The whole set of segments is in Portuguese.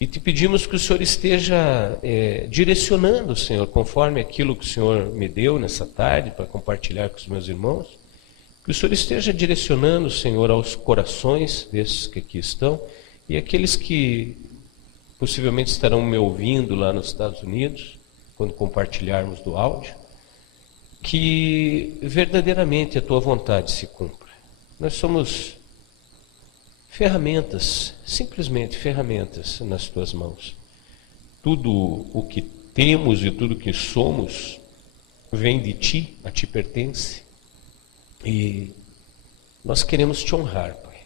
E te pedimos que o Senhor esteja direcionando, Senhor, conforme aquilo que o Senhor me deu nessa tarde para compartilhar com os meus irmãos. Que o Senhor esteja direcionando, Senhor, aos corações desses que aqui estão e aqueles que possivelmente estarão me ouvindo lá nos Estados Unidos, quando compartilharmos do áudio, que verdadeiramente a Tua vontade se cumpra. Nós somos ferramentas, simplesmente ferramentas nas Tuas mãos. Tudo o que temos e tudo o que somos vem de Ti, a Ti pertence. E nós queremos Te honrar, Pai.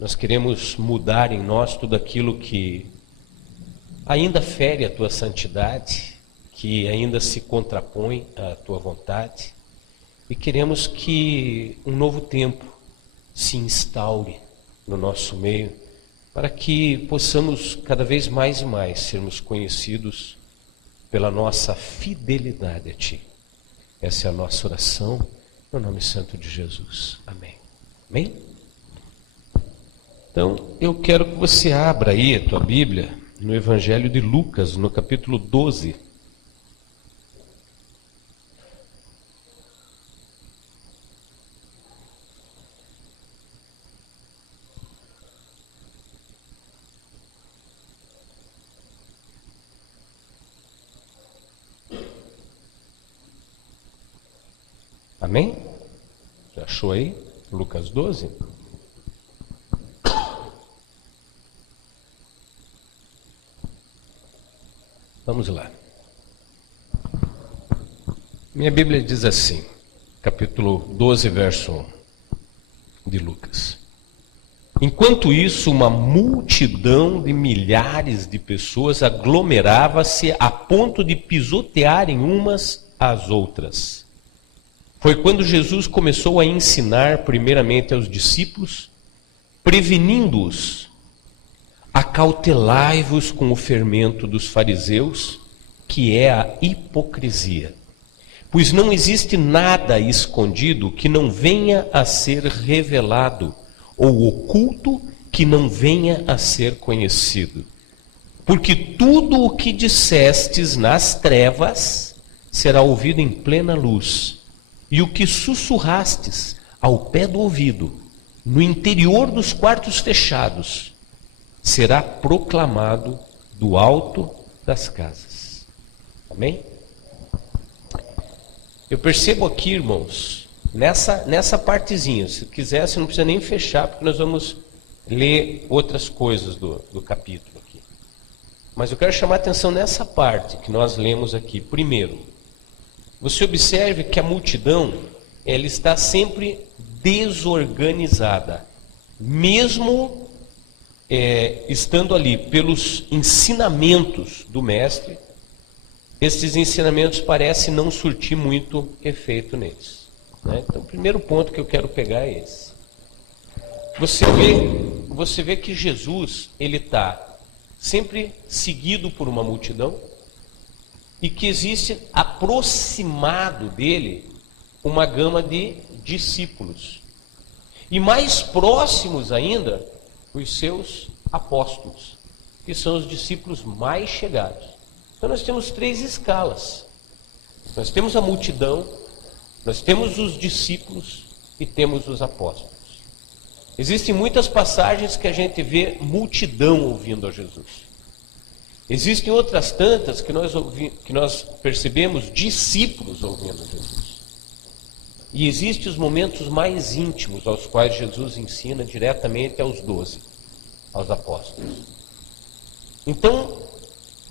Nós queremos mudar em nós tudo aquilo que ainda fere a Tua santidade, que ainda se contrapõe à Tua vontade. E queremos que um novo tempo se instaure no nosso meio, para que possamos cada vez mais e mais sermos conhecidos pela nossa fidelidade a Ti. Essa é a nossa oração, no nome santo de Jesus. Amém. Amém? Então, eu quero que você abra aí a tua Bíblia no Evangelho de Lucas, no capítulo 12. Amém? Já achou aí? Lucas 12? Vamos lá. Minha Bíblia diz assim, capítulo 12, verso 1 de Lucas. Enquanto isso, uma multidão de milhares de pessoas aglomerava-se a ponto de pisotearem umas às outras. Foi quando Jesus começou a ensinar primeiramente aos discípulos, prevenindo-os: acautelai-vos com o fermento dos fariseus, que é a hipocrisia. Pois não existe nada escondido que não venha a ser revelado, ou oculto que não venha a ser conhecido. Porque tudo o que dissestes nas trevas será ouvido em plena luz, e o que sussurrastes ao pé do ouvido, no interior dos quartos fechados, será proclamado do alto das casas. Amém? Eu percebo aqui, irmãos, nessa partezinha, se quiser, você não precisa nem fechar, porque nós vamos ler outras coisas do capítulo aqui. Mas eu quero chamar a atenção nessa parte que nós lemos aqui. Primeiro, você observe que a multidão, ela está sempre desorganizada, mesmo estando ali pelos ensinamentos do mestre. Esses ensinamentos parecem não surtir muito efeito neles, né? Então, o primeiro ponto que eu quero pegar é esse. Você vê que Jesus, ele está sempre seguido por uma multidão, e que existe aproximado dele uma gama de discípulos. E mais próximos ainda, os seus apóstolos, que são os discípulos mais chegados. Então nós temos três escalas. Nós temos a multidão, nós temos os discípulos e temos os apóstolos. Existem muitas passagens que a gente vê multidão ouvindo a Jesus. Existem outras tantas que nós percebemos discípulos ouvindo a Jesus. E existem os momentos mais íntimos aos quais Jesus ensina diretamente aos 12, aos apóstolos. Então,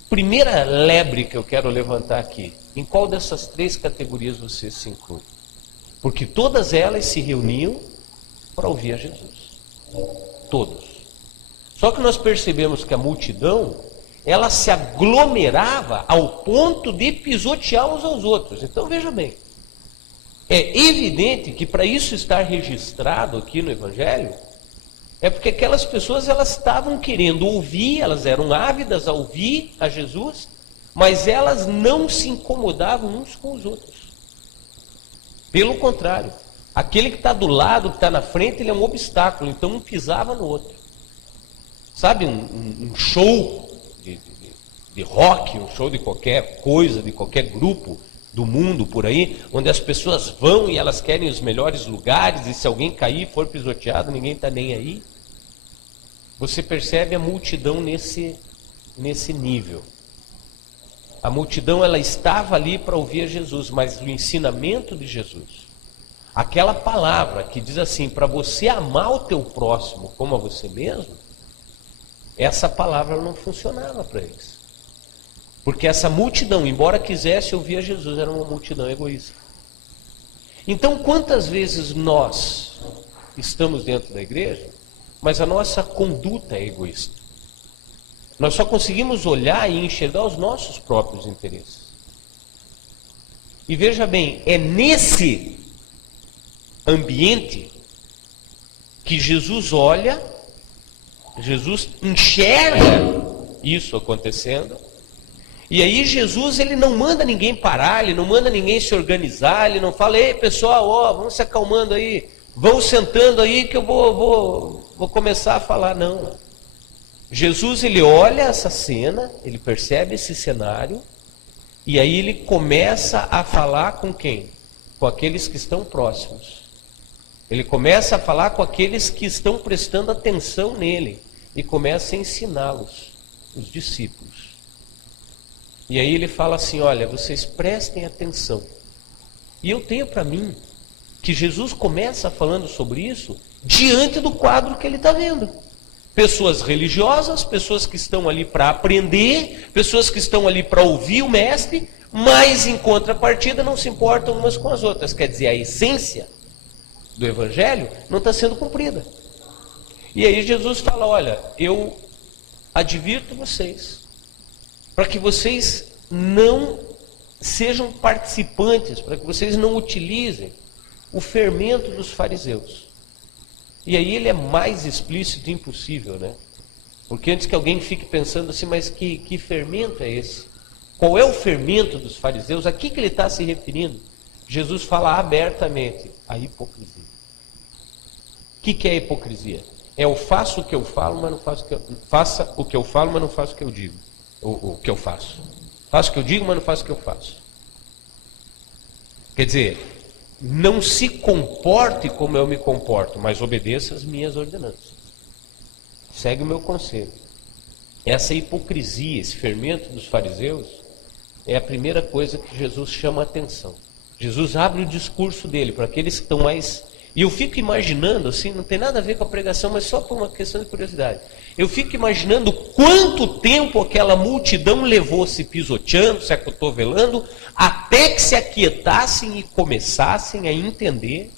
primeira lebre que eu quero levantar aqui, em qual dessas três categorias você se inclui? Porque todas elas se reuniam para ouvir a Jesus. Todos. Só que nós percebemos que a multidão, ela se aglomerava ao ponto de pisotear uns aos outros. Então veja bem, é evidente que para isso estar registrado aqui no Evangelho, é porque aquelas pessoas, elas estavam querendo ouvir, elas eram ávidas a ouvir a Jesus, mas elas não se incomodavam uns com os outros. Pelo contrário, aquele que está do lado, que está na frente, ele é um obstáculo, então um pisava no outro. sabe, um show de rock, um show de qualquer coisa, de qualquer grupo do mundo por aí, onde as pessoas vão e elas querem os melhores lugares, e se alguém cair, for pisoteado, ninguém está nem aí. Você percebe a multidão nesse nível. A multidão, ela estava ali para ouvir Jesus, mas o ensinamento de Jesus, aquela palavra que diz assim, para você amar o teu próximo como a você mesmo, essa palavra não funcionava para eles. Porque essa multidão, embora quisesse ouvir a Jesus, era uma multidão egoísta. Então, quantas vezes nós estamos dentro da igreja, mas a nossa conduta é egoísta? Nós só conseguimos olhar e enxergar os nossos próprios interesses. E veja bem, é nesse ambiente que Jesus olha, Jesus enxerga isso acontecendo, e aí Jesus, ele não manda ninguém parar, ele não manda ninguém se organizar, ele não fala, ei pessoal, vamos se acalmando aí, vão sentando aí que eu vou começar a falar. Não. Jesus, ele olha essa cena, ele percebe esse cenário, e aí ele começa a falar com quem? Com aqueles que estão próximos. Ele começa a falar com aqueles que estão prestando atenção nele, e começa a ensiná-los, os discípulos. E aí ele fala assim, olha, vocês prestem atenção. E eu tenho para mim que Jesus começa falando sobre isso diante do quadro que ele está vendo. Pessoas religiosas, pessoas que estão ali para aprender, pessoas que estão ali para ouvir o mestre, mas em contrapartida não se importam umas com as outras. Quer dizer, a essência do evangelho não está sendo cumprida. E aí Jesus fala, olha, eu advirto vocês, para que vocês não sejam participantes, para que vocês não utilizem o fermento dos fariseus. E aí ele é mais explícito impossível, né? Porque antes que alguém fique pensando assim, mas que fermento é esse? Qual é o fermento dos fariseus? A que ele está se referindo? Jesus fala abertamente, a hipocrisia. O que é a hipocrisia? É o faço o que eu falo, mas não faço o que eu... Faça o que eu falo, mas não faço o que eu digo. O que eu faço. Faço o que eu digo, mas não faço o que eu faço. Quer dizer, não se comporte como eu me comporto, mas obedeça as minhas ordenanças. Segue o meu conselho. Essa hipocrisia, esse fermento dos fariseus, é a primeira coisa que Jesus chama a atenção. Jesus abre o discurso dele para aqueles que estão mais... E eu fico imaginando, assim, não tem nada a ver com a pregação, mas só por uma questão de curiosidade. Eu fico imaginando quanto tempo aquela multidão levou se pisoteando, se acotovelando, até que se aquietassem e começassem a entender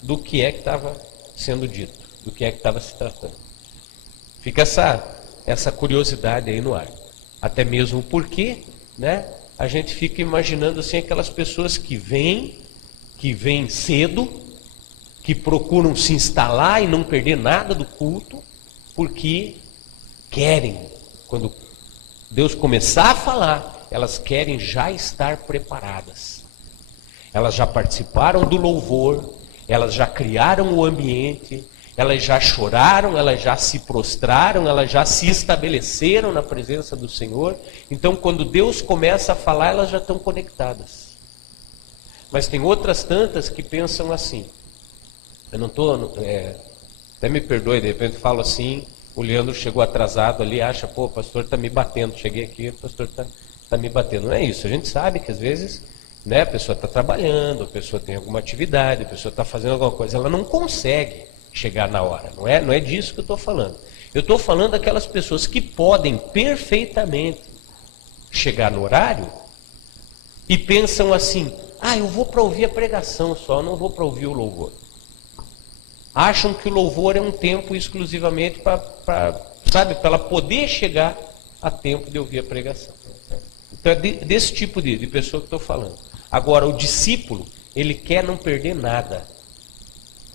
do que é que estava sendo dito, do que é que estava se tratando. Fica essa curiosidade aí no ar. Até mesmo porque, né, a gente fica imaginando assim, aquelas pessoas que vêm cedo, que procuram se instalar e não perder nada do culto, porque querem, quando Deus começar a falar, elas querem já estar preparadas. Elas já participaram do louvor, elas já criaram o ambiente, elas já choraram, elas já se prostraram, elas já se estabeleceram na presença do Senhor. Então, quando Deus começa a falar, elas já estão conectadas. Mas tem outras tantas que pensam assim. Eu não estou... até me perdoe, de repente falo assim, o Leandro chegou atrasado ali, acha, pô, o pastor está me batendo. Cheguei aqui, o pastor está me batendo. Não é isso, a gente sabe que às vezes, né, a pessoa está trabalhando, a pessoa tem alguma atividade, a pessoa está fazendo alguma coisa, ela não consegue chegar na hora. Não é disso que eu estou falando. Eu estou falando daquelas pessoas que podem perfeitamente chegar no horário e pensam assim, eu vou para ouvir a pregação só, não vou para ouvir o louvor. Acham que o louvor é um tempo exclusivamente para ela poder chegar a tempo de ouvir a pregação. Então é desse tipo de pessoa que estou falando. Agora, o discípulo, ele quer não perder nada.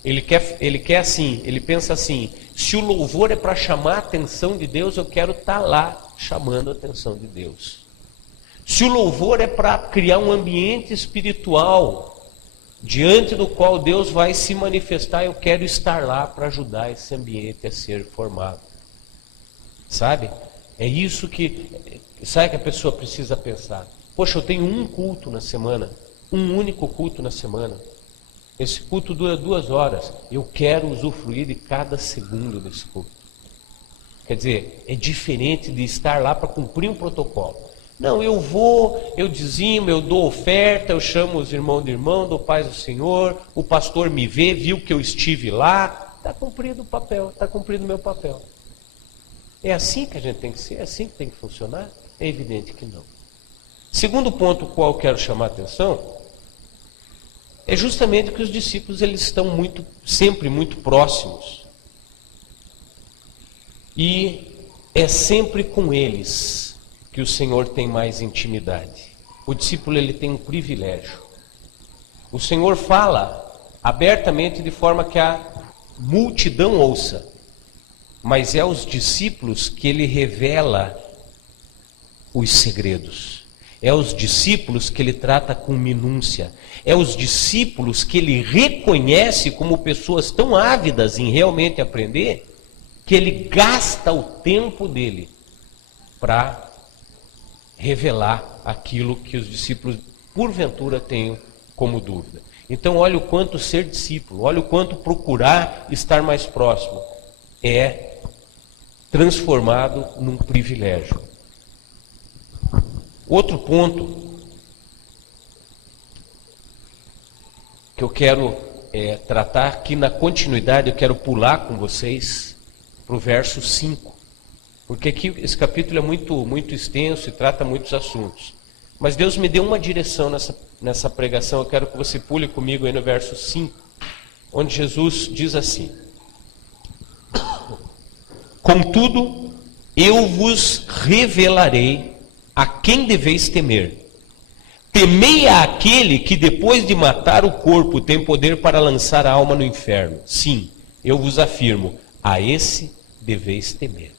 Ele quer assim, ele pensa assim, se o louvor é para chamar a atenção de Deus, eu quero estar lá chamando a atenção de Deus. Se o louvor é para criar um ambiente espiritual, diante do qual Deus vai se manifestar, eu quero estar lá para ajudar esse ambiente a ser formado. Sabe? É isso que a pessoa precisa pensar. Poxa, eu tenho um culto na semana, um único culto na semana. Esse culto dura 2 horas. Eu quero usufruir de cada segundo desse culto. Quer dizer, é diferente de estar lá para cumprir um protocolo. Não, eu vou, eu dizimo, eu dou oferta, eu chamo os irmãos de irmão, dou paz ao Senhor, o pastor me vê, viu que eu estive lá. Está cumprido o papel, está cumprido o meu papel. É assim que a gente tem que ser? É assim que tem que funcionar? É evidente que não. Segundo ponto qual eu quero chamar a atenção é justamente que os discípulos eles estão sempre muito próximos. E é sempre com eles que o Senhor tem mais intimidade. O discípulo ele tem um privilégio. O Senhor fala abertamente de forma que a multidão ouça. Mas é aos discípulos que ele revela os segredos. É aos discípulos que ele trata com minúcia. É aos discípulos que ele reconhece como pessoas tão ávidas em realmente aprender, que ele gasta o tempo dele para revelar aquilo que os discípulos, porventura, tenham como dúvida. Então, olha o quanto ser discípulo, olha o quanto procurar estar mais próximo é transformado num privilégio. Outro ponto que eu quero tratar aqui na continuidade, eu quero pular com vocês para o verso 5, porque aqui esse capítulo é muito extenso e trata muitos assuntos. Mas Deus me deu uma direção nessa pregação, eu quero que você pule comigo aí no verso 5, onde Jesus diz assim: contudo, eu vos revelarei a quem deveis temer. Temei àquele que depois de matar o corpo tem poder para lançar a alma no inferno. Sim, eu vos afirmo, a esse deveis temer.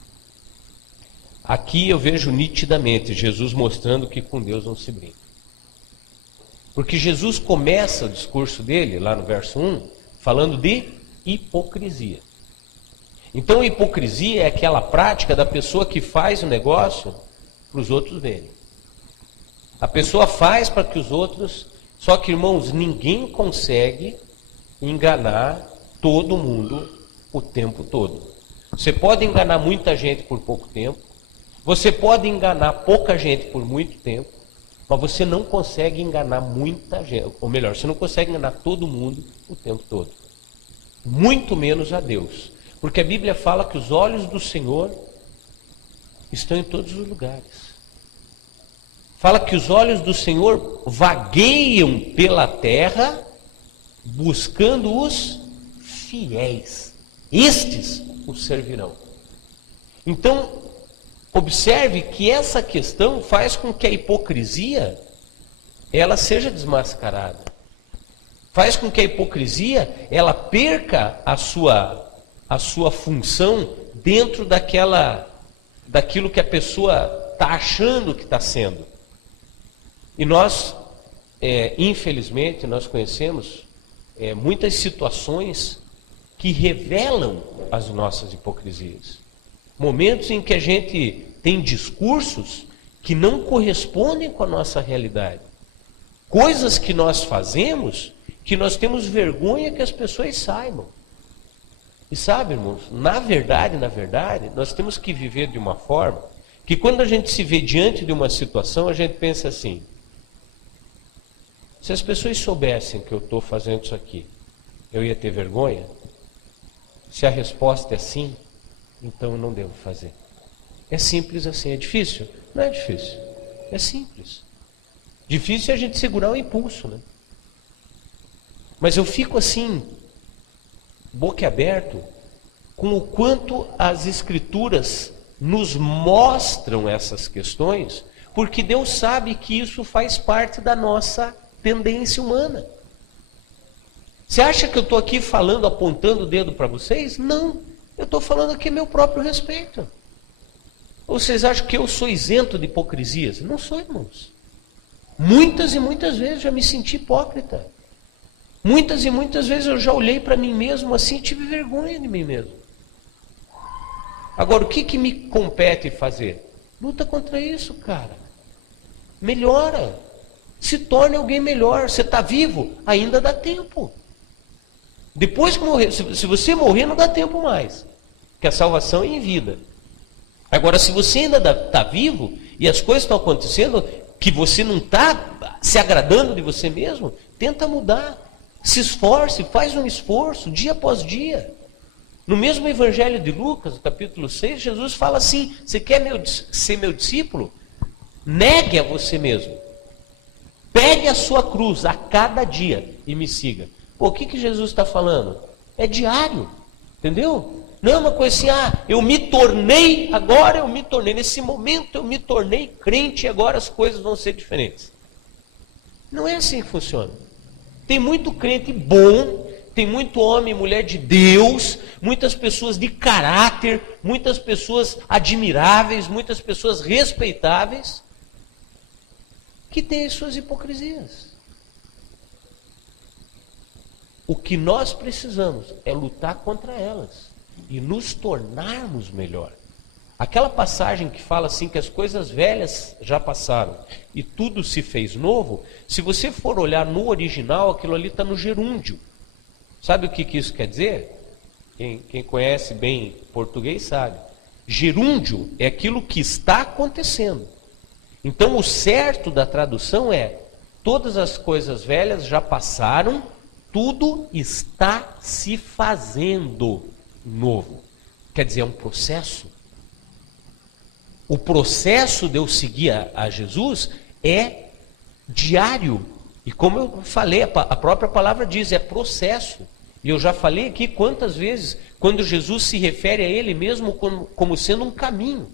Aqui eu vejo nitidamente Jesus mostrando que com Deus não se brinca. Porque Jesus começa o discurso dele, lá no verso 1, falando de hipocrisia. Então, hipocrisia é aquela prática da pessoa que faz o negócio para os outros verem. A pessoa faz para que os outros... Só que, irmãos, ninguém consegue enganar todo mundo o tempo todo. Você pode enganar muita gente por pouco tempo. Você pode enganar pouca gente por muito tempo. Mas você não consegue enganar muita gente. Ou melhor, você não consegue enganar todo mundo o tempo todo. Muito menos a Deus. Porque a Bíblia fala que os olhos do Senhor estão em todos os lugares. Fala que os olhos do Senhor vagueiam pela terra, buscando os fiéis. Estes o servirão. Então, observe que essa questão faz com que a hipocrisia ela seja desmascarada. Faz com que a hipocrisia ela perca a sua função dentro daquilo que a pessoa está achando que está sendo. E nós, infelizmente, nós conhecemos muitas situações que revelam as nossas hipocrisias. Momentos em que a gente tem discursos que não correspondem com a nossa realidade. Coisas que nós fazemos que nós temos vergonha que as pessoas saibam. E sabe, irmãos, na verdade, nós temos que viver de uma forma que quando a gente se vê diante de uma situação, a gente pensa assim: se as pessoas soubessem que eu estou fazendo isso aqui, eu ia ter vergonha? Se a resposta é sim, então eu não devo fazer. É simples assim. É difícil? Não é difícil. É simples. Difícil é a gente segurar o impulso, né? Mas eu fico assim, boquiaberto, com o quanto as Escrituras nos mostram essas questões, porque Deus sabe que isso faz parte da nossa tendência humana. Você acha que eu estou aqui falando, apontando o dedo para vocês? Não, eu estou falando aqui a meu próprio respeito. Ou vocês acham que eu sou isento de hipocrisias? Não sou, irmãos. Muitas e muitas vezes já me senti hipócrita. Muitas e muitas vezes eu já olhei para mim mesmo assim e tive vergonha de mim mesmo. Agora, o que me compete fazer? Luta contra isso, cara. Melhora. Se torne alguém melhor. Você está vivo? Ainda dá tempo. Depois que morrer, se você morrer, não dá tempo mais. Porque a salvação é em vida. Agora, se você ainda está vivo e as coisas estão acontecendo, que você não está se agradando de você mesmo, tenta mudar. Se esforce, faz um esforço, dia após dia. No mesmo Evangelho de Lucas, capítulo 6, Jesus fala assim: você quer ser meu discípulo? Negue a você mesmo. Pegue a sua cruz a cada dia e me siga. Pô, o que Jesus está falando? É diário, entendeu? Não é uma coisa assim, eu me tornei, nesse momento eu me tornei crente e agora as coisas vão ser diferentes. Não é assim que funciona. Tem muito crente bom, tem muito homem e mulher de Deus, muitas pessoas de caráter, muitas pessoas admiráveis, muitas pessoas respeitáveis, que têm as suas hipocrisias. O que nós precisamos é lutar contra elas e nos tornarmos melhor. Aquela passagem que fala assim que as coisas velhas já passaram e tudo se fez novo, se você for olhar no original, aquilo ali está no gerúndio. Sabe o que isso quer dizer? Quem conhece bem português sabe. Gerúndio é aquilo que está acontecendo. Então o certo da tradução é: todas as coisas velhas já passaram, tudo está se fazendo novo. Quer dizer, é um processo. O processo de eu seguir a Jesus é diário. E como eu falei, a própria palavra diz, é processo. E eu já falei aqui quantas vezes, quando Jesus se refere a Ele mesmo como sendo um caminho.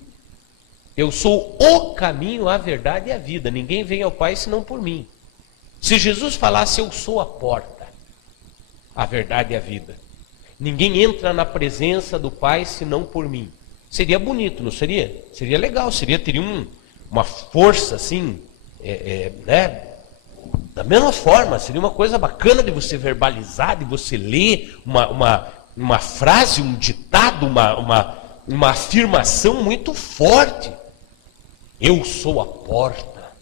Eu sou o caminho, a verdade e a vida. Ninguém vem ao Pai senão por mim. Se Jesus falasse, eu sou a porta, a verdade e a vida. Ninguém entra na presença do Pai senão por mim. Seria bonito, não seria? Seria legal, teria uma força assim, né? Da mesma forma, seria uma coisa bacana de você verbalizar, de você ler uma frase, um ditado, uma afirmação muito forte. Eu sou a porta,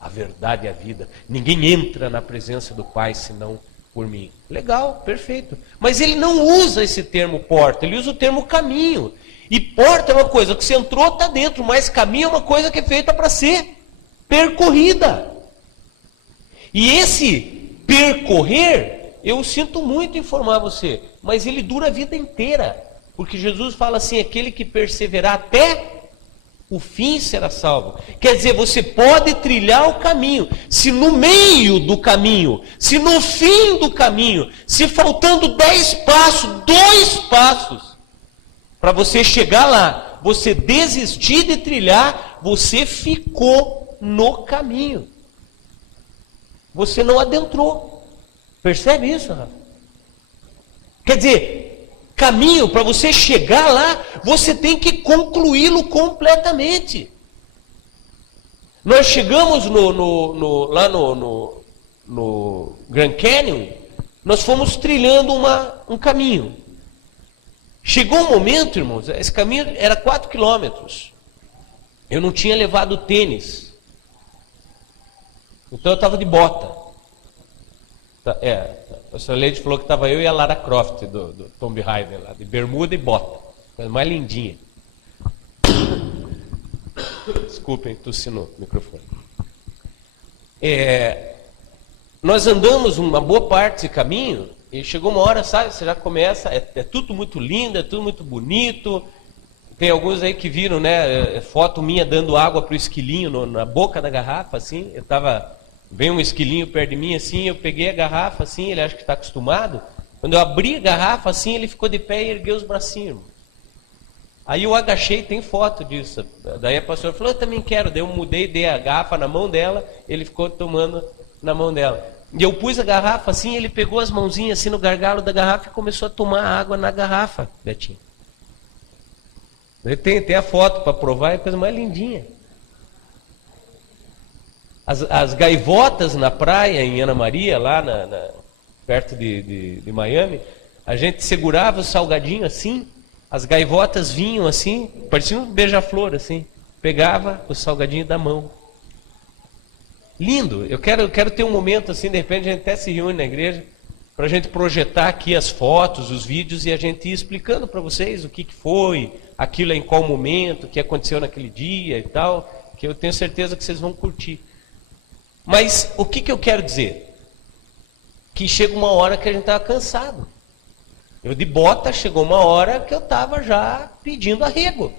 a verdade e a vida. Ninguém entra na presença do Pai senão por mim. Legal, perfeito. Mas ele não usa esse termo porta, ele usa o termo caminho. E porta é uma coisa que você entrou, está dentro, mas caminho é uma coisa que é feita para ser percorrida. E esse percorrer, eu sinto muito informar você, mas ele dura a vida inteira. Porque Jesus fala assim, aquele que perseverar até o fim será salvo. Quer dizer, você pode trilhar o caminho. Se no meio do caminho, se no fim do caminho, se faltando 10 passos, 2 passos, para você chegar lá, você desistir de trilhar, você ficou no caminho. Você não adentrou. Percebe isso, Rafa? Quer dizer, caminho, para você chegar lá, você tem que concluí-lo completamente. Nós chegamos lá no Grand Canyon, nós fomos trilhando um caminho. Chegou um momento, irmãos, esse caminho era 4 quilômetros. Eu não tinha levado tênis. Então eu estava de bota. A pastora Leide falou que estava eu e a Lara Croft, do Tomb Raider, lá, de bermuda e bota. Coisa mais lindinha. Desculpem, tossi no microfone. Nós andamos uma boa parte desse caminho, e chegou uma hora, sabe, você já começa, é tudo muito lindo, é tudo muito bonito. Tem alguns aí que viram, né, foto minha dando água para o esquilinho na boca da garrafa, assim. Vem um esquilinho perto de mim, assim, eu peguei a garrafa, assim, ele acha que está acostumado. Quando eu abri a garrafa, assim, ele ficou de pé e ergueu os bracinhos. Aí eu agachei, tem foto disso. Daí a pastora falou, eu também quero. Daí eu mudei, dei a garrafa na mão dela, ele ficou tomando na mão dela. E eu pus a garrafa assim, ele pegou as mãozinhas assim no gargalo da garrafa e começou a tomar água na garrafa, Betinho. Tem a foto para provar, é a coisa mais lindinha. As gaivotas na praia, em Ana Maria, lá perto de Miami, a gente segurava o salgadinho assim, As gaivotas vinham assim, parecia um beija-flor assim, pegava o salgadinho da mão. Lindo. Eu quero ter um momento assim, de repente a gente até se reúne na igreja, para a gente projetar aqui as fotos, os vídeos, e a gente ir explicando para vocês o que foi, aquilo em qual momento, o que aconteceu naquele dia e tal, que eu tenho certeza que vocês vão curtir. Mas o que eu quero dizer? Que chega uma hora que a gente estava cansado. Eu de bota, chegou uma hora que eu estava já pedindo arrego.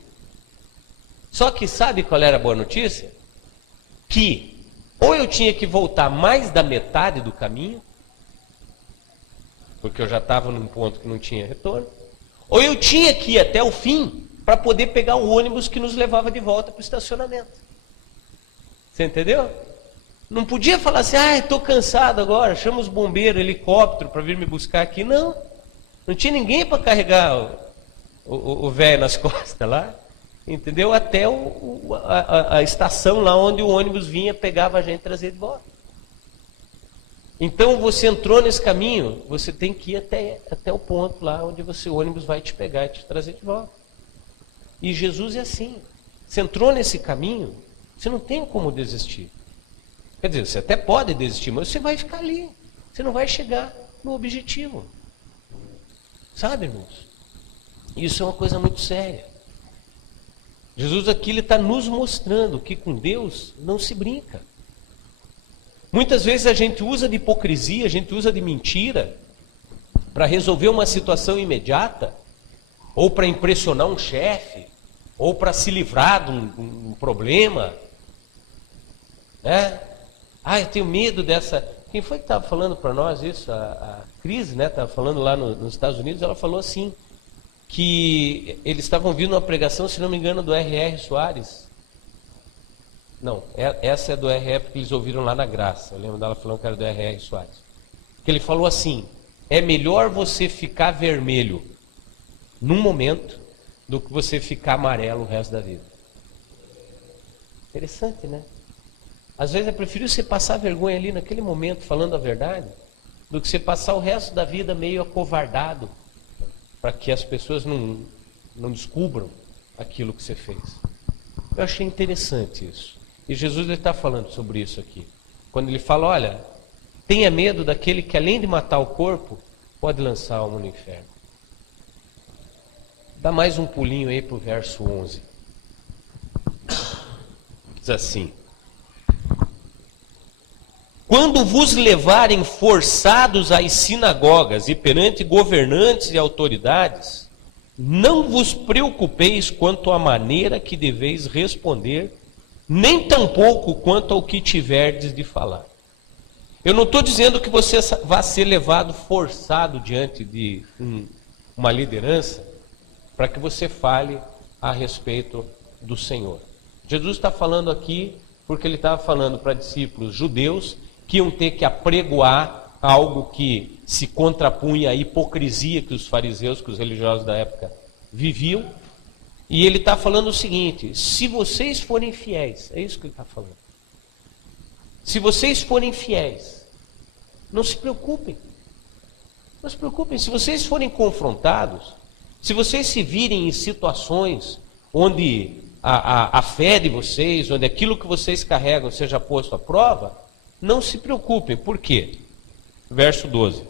Só que sabe qual era a boa notícia? Que ou eu tinha que voltar mais da metade do caminho, porque eu já estava num ponto que não tinha retorno, ou eu tinha que ir até o fim para poder pegar o ônibus que nos levava de volta para o estacionamento. Você entendeu? Não podia falar assim, estou cansado agora, chama os bombeiros, helicóptero para vir me buscar aqui. Não tinha ninguém para carregar o velho nas costas lá, entendeu? Até a estação lá onde o ônibus vinha, pegava a gente e trazia de volta. Então você entrou nesse caminho, você tem que ir até o ponto lá onde o ônibus vai te pegar e te trazer de volta. E Jesus é assim. Você entrou nesse caminho, você não tem como desistir. Quer dizer, você até pode desistir, mas você vai ficar ali. Você não vai chegar no objetivo. Sabe, irmãos? Isso é uma coisa muito séria. Jesus aqui ele está nos mostrando que com Deus não se brinca. Muitas vezes a gente usa de hipocrisia, a gente usa de mentira para resolver uma situação imediata, ou para impressionar um chefe, ou para se livrar de um problema. Né? Eu tenho medo dessa... Quem foi que estava falando para nós isso? A Cris, né? Estava falando lá nos Estados Unidos, ela falou assim, que eles estavam ouvindo uma pregação, se não me engano, do R.R. Soares. Não, essa é do R.R. porque eles ouviram lá na Graça. Eu lembro dela falando que era do R.R. Soares. Que ele falou assim, é melhor você ficar vermelho num momento do que você ficar amarelo o resto da vida. Interessante, né? Às vezes é preferível você passar vergonha ali naquele momento falando a verdade, do que você passar o resto da vida meio acovardado, para que as pessoas não descubram aquilo que você fez. Eu achei interessante isso. E Jesus está falando sobre isso aqui. Quando ele fala, olha, tenha medo daquele que além de matar o corpo, pode lançar a alma no inferno. Dá mais um pulinho aí para o verso 11. Diz assim: quando vos levarem forçados às sinagogas e perante governantes e autoridades, não vos preocupeis quanto à maneira que deveis responder, nem tampouco quanto ao que tiverdes de falar. Eu não estou dizendo que você vai ser levado forçado diante de uma liderança para que você fale a respeito do Senhor. Jesus está falando aqui porque ele estava falando para discípulos judeus que iam ter que apregoar algo que se contrapunha à hipocrisia que os fariseus, que os religiosos da época viviam. E ele está falando o seguinte: se vocês forem fiéis, é isso que ele está falando. Se vocês forem fiéis, não se preocupem. Não se preocupem. Se vocês forem confrontados, se vocês se virem em situações onde a fé de vocês, onde aquilo que vocês carregam seja posto à prova, não se preocupem. Por quê? Verso 12.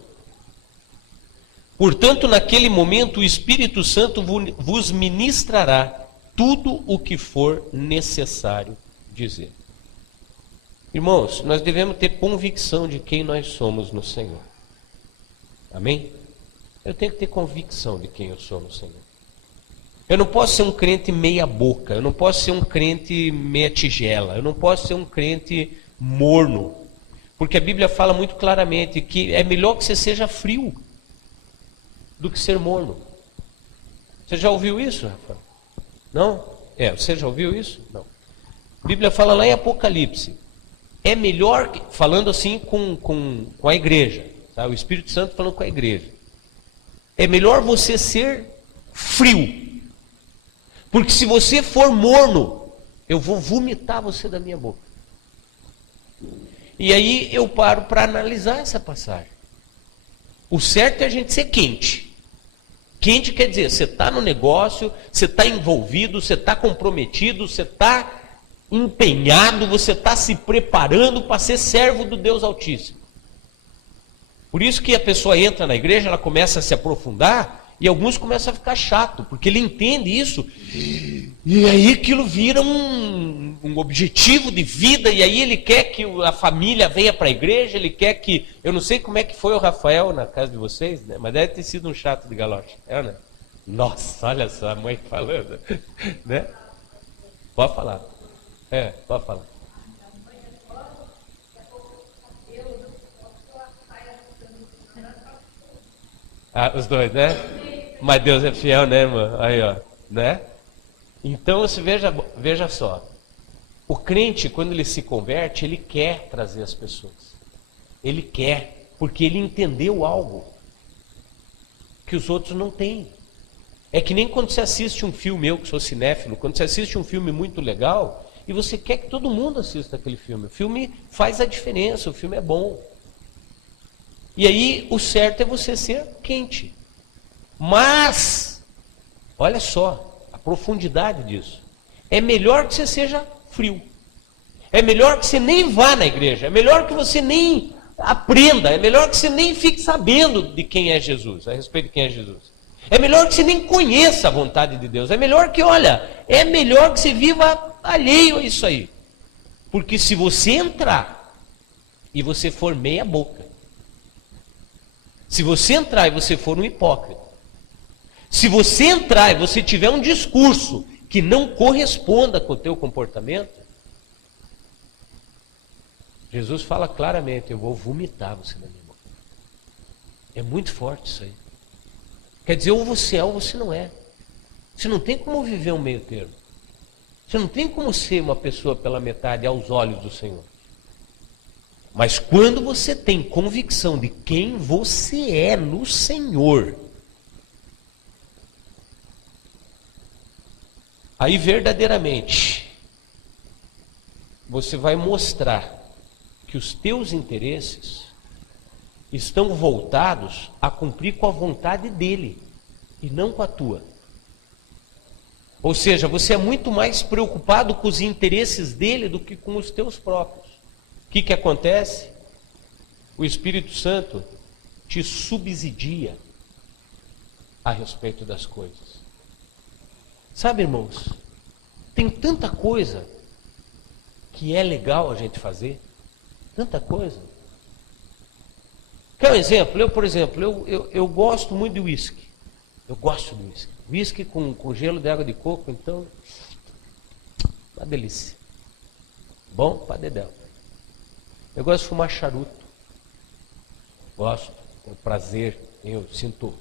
Portanto, naquele momento o Espírito Santo vos ministrará tudo o que for necessário dizer. Irmãos, nós devemos ter convicção de quem nós somos no Senhor. Amém? Eu tenho que ter convicção de quem eu sou no Senhor. Eu não posso ser um crente meia boca, eu não posso ser um crente meia tigela, eu não posso ser um crente morno. Porque a Bíblia fala muito claramente que é melhor que você seja frio do que ser morno. Você já ouviu isso, Rafael? Não? Você já ouviu isso? Não. A Bíblia fala lá em Apocalipse. É melhor, falando assim com a igreja, tá? O Espírito Santo falando com a igreja. É melhor você ser frio. Porque se você for morno, eu vou vomitar você da minha boca. E aí eu paro para analisar essa passagem. O certo é a gente ser quente. Quente quer dizer, você está no negócio, você está envolvido, você está comprometido, você está empenhado, você está se preparando para ser servo do Deus Altíssimo. Por isso que a pessoa entra na igreja, ela começa a se aprofundar, e alguns começam a ficar chato, porque ele entende isso, e aí aquilo vira um objetivo de vida, e aí ele quer que a família venha para a igreja, ele quer que... Eu não sei como é que foi o Rafael na casa de vocês, né? Mas deve ter sido um chato de galocha, né? Nossa, olha só a mãe falando, né? Pode falar. Pode falar. Os dois, né? Mas Deus é fiel, né, irmã? Aí, ó, né? Então, você veja só. O crente, quando ele se converte, ele quer trazer as pessoas. Ele quer, porque ele entendeu algo que os outros não têm. É que nem quando você assiste um filme, eu que sou cinéfilo, quando você assiste um filme muito legal, e você quer que todo mundo assista aquele filme. O filme faz a diferença, o filme é bom. E aí, o certo é você ser quente. Mas, olha só, a profundidade disso. É melhor que você seja frio. É melhor que você nem vá na igreja. É melhor que você nem aprenda. É melhor que você nem fique sabendo de quem é Jesus, a respeito de quem é Jesus. É melhor que você nem conheça a vontade de Deus. É melhor que, é melhor que você viva alheio a isso aí. Porque se você entrar e você for meia boca, se você entrar e você for um hipócrita, se você entrar e você tiver um discurso que não corresponda com o teu comportamento, Jesus fala claramente, eu vou vomitar você na minha boca. É muito forte isso aí. Quer dizer, ou você é ou você não é. Você não tem como viver um meio termo. Você não tem como ser uma pessoa pela metade aos olhos do Senhor. Mas quando você tem convicção de quem você é no Senhor, aí verdadeiramente você vai mostrar que os teus interesses estão voltados a cumprir com a vontade dele e não com a tua. Ou seja, você é muito mais preocupado com os interesses dele do que com os teus próprios. O que acontece? O Espírito Santo te subsidia a respeito das coisas. Sabe, irmãos, tem tanta coisa que é legal a gente fazer, tanta coisa. Quer um exemplo? Eu gosto muito de uísque. Eu gosto de uísque. Uísque com gelo de água de coco, então, uma delícia. Bom para dedéu. Eu gosto de fumar charuto. Gosto, tenho prazer, eu sinto,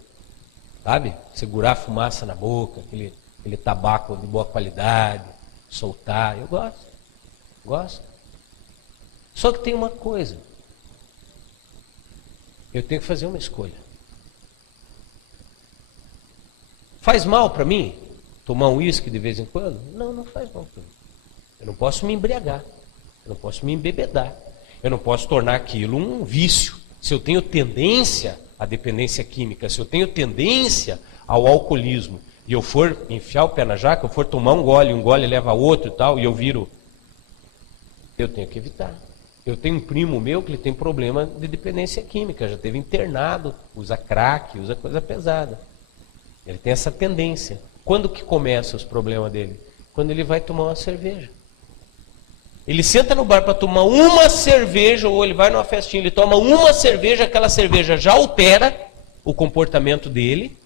sabe? Segurar a fumaça na boca, aquele tabaco de boa qualidade, soltar. Eu gosto. Só que tem uma coisa. Eu tenho que fazer uma escolha. Faz mal para mim tomar um uísque de vez em quando? Não, não faz mal para mim. Eu não posso me embriagar. Eu não posso me embebedar. Eu não posso tornar aquilo um vício. Se eu tenho tendência à dependência química, se eu tenho tendência ao alcoolismo, e eu for enfiar o pé na jaca, eu for tomar um gole leva outro e tal, e eu viro, eu tenho que evitar. Eu tenho um primo meu que ele tem problema de dependência química, já teve internado, usa crack, usa coisa pesada. Ele tem essa tendência. Quando que começam os problemas dele? Quando ele vai tomar uma cerveja. Ele senta no bar para tomar uma cerveja, ou ele vai numa festinha, ele toma uma cerveja, aquela cerveja já altera o comportamento dele.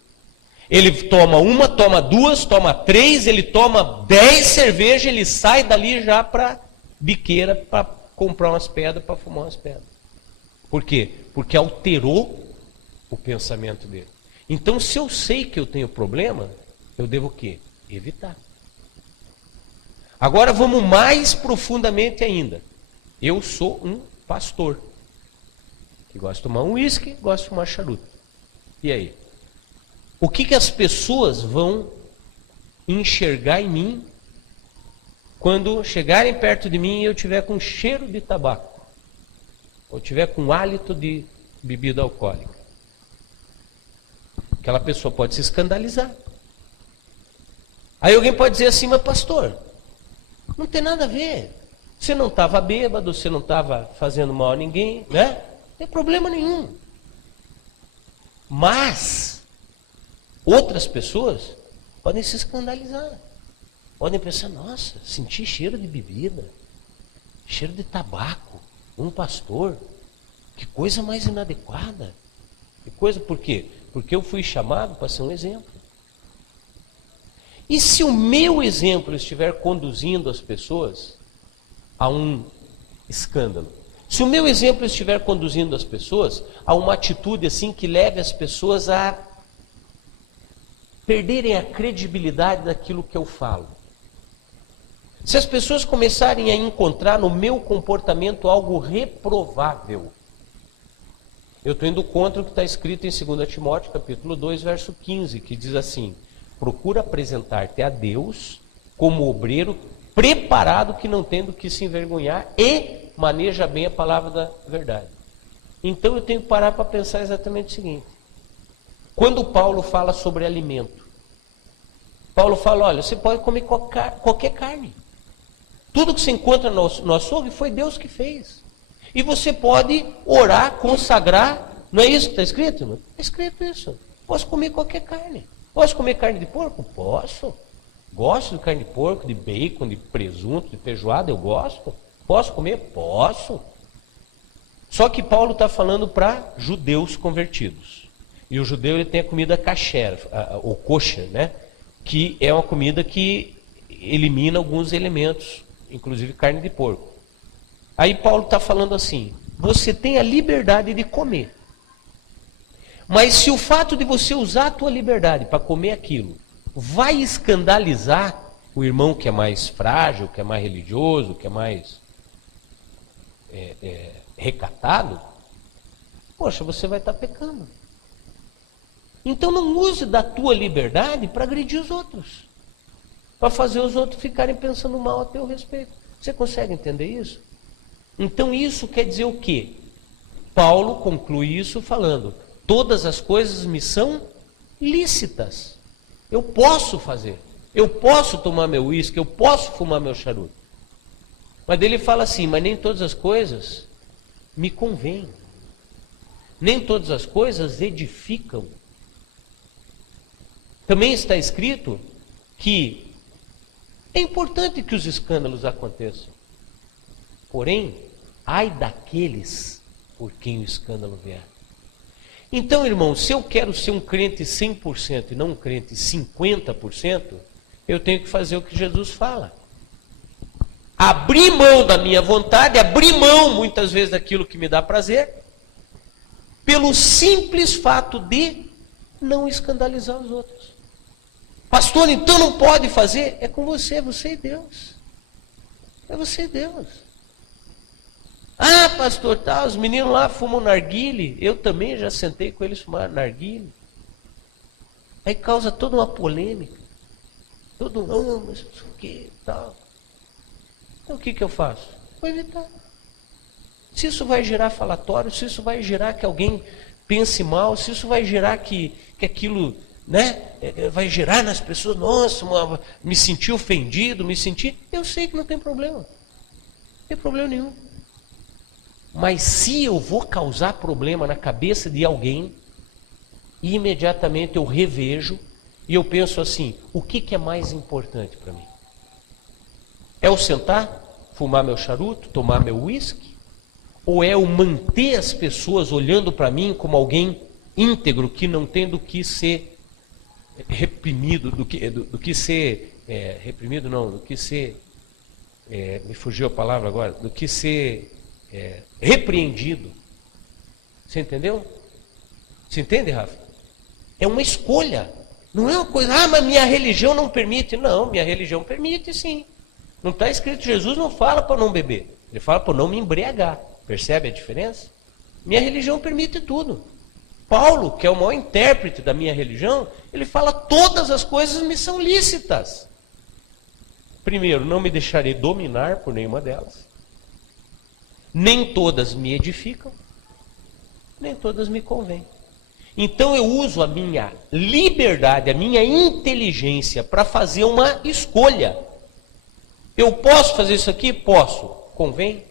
Ele toma uma, toma duas, toma três, ele toma 10 cervejas, ele sai dali já para biqueira, para comprar umas pedras, para fumar umas pedras. Por quê? Porque alterou o pensamento dele. Então, se eu sei que eu tenho problema, eu devo o quê? Evitar. Agora vamos mais profundamente ainda. Eu sou um pastor que gosta de tomar um uísque, gosta de fumar charuto. E aí? O que as pessoas vão enxergar em mim quando chegarem perto de mim e eu tiver com cheiro de tabaco? Ou tiver com hálito de bebida alcoólica? Aquela pessoa pode se escandalizar. Aí alguém pode dizer assim, mas pastor, não tem nada a ver. Você não estava bêbado, você não estava fazendo mal a ninguém, né? Não tem problema nenhum. Mas outras pessoas podem se escandalizar. Podem pensar, nossa, senti cheiro de bebida, cheiro de tabaco, um pastor, que coisa mais inadequada. Que coisa, por quê? Porque eu fui chamado para ser um exemplo. E se o meu exemplo estiver conduzindo as pessoas a um escândalo? Se o meu exemplo estiver conduzindo as pessoas a uma atitude assim que leve as pessoas a perderem a credibilidade daquilo que eu falo. Se as pessoas começarem a encontrar no meu comportamento algo reprovável, eu estou indo contra o que está escrito em 2 Timóteo, capítulo 2, verso 15, que diz assim: procura apresentar-te a Deus como obreiro preparado, que não tem do que se envergonhar e maneja bem a palavra da verdade. Então eu tenho que parar para pensar exatamente o seguinte. Quando Paulo fala sobre alimento, Paulo fala, olha, você pode comer qualquer carne. Tudo que se encontra no açougue foi Deus que fez. E você pode orar, consagrar. Não é isso que está escrito? Não? Está escrito isso. Posso comer qualquer carne. Posso comer carne de porco? Posso. Gosto de carne de porco, de bacon, de presunto, de feijoada, eu gosto. Posso comer? Posso. Só que Paulo está falando para judeus convertidos. E o judeu ele tem a comida kasher, ou kosher, né? Que é uma comida que elimina alguns elementos, inclusive carne de porco. Aí Paulo está falando assim, você tem a liberdade de comer. Mas se o fato de você usar a tua liberdade para comer aquilo vai escandalizar o irmão que é mais frágil, que é mais religioso, que é mais recatado, poxa, você vai estar pecando. Então não use da tua liberdade para agredir os outros, para fazer os outros ficarem pensando mal a teu respeito. Você consegue entender isso? Então isso quer dizer o quê? Paulo conclui isso falando, todas as coisas me são lícitas. Eu posso fazer. Eu posso tomar meu uísque, eu posso fumar meu charuto. Mas ele fala assim, mas nem todas as coisas me convêm. Nem todas as coisas edificam. Também está escrito que é importante que os escândalos aconteçam. Porém, ai daqueles por quem o escândalo vier. Então, irmão, se eu quero ser um crente 100% e não um crente 50%, eu tenho que fazer o que Jesus fala. Abrir mão da minha vontade, abrir mão muitas vezes daquilo que me dá prazer, pelo simples fato de não escandalizar os outros. Pastor, então não pode fazer? É com você e Deus. É você e Deus. Ah, pastor, tá, os meninos lá fumam narguile, eu também já sentei com eles fumar narguile. Aí causa toda uma polêmica. Todo mundo, mas o que tal. Então o que eu faço? Vou evitar. Se isso vai gerar falatório, se isso vai gerar que alguém pense mal, se isso vai gerar que aquilo, né, vai gerar nas pessoas, nossa, me senti ofendido, eu sei que não tem problema. Não tem problema nenhum. Mas se eu vou causar problema na cabeça de alguém, imediatamente eu revejo e eu penso assim, o que é mais importante para mim? É eu sentar, fumar meu charuto, tomar meu uísque? Ou é eu manter as pessoas olhando para mim como alguém íntegro, que não tem do que ser reprimido, do que ser reprimido não, do que ser, me fugiu a palavra agora, do que ser repreendido. Você entendeu? Você entende, Rafa? É uma escolha. Não é uma coisa, mas minha religião não permite. Não, minha religião permite sim. Não está escrito, Jesus não fala para não beber. Ele fala para não me embriagar. Percebe a diferença? Minha religião permite tudo. Paulo, que é o maior intérprete da minha religião, ele fala, todas as coisas me são lícitas. Primeiro, não me deixarei dominar por nenhuma delas. Nem todas me edificam, nem todas me convêm. Então eu uso a minha liberdade, a minha inteligência para fazer uma escolha. Eu posso fazer isso aqui? Posso. Convém?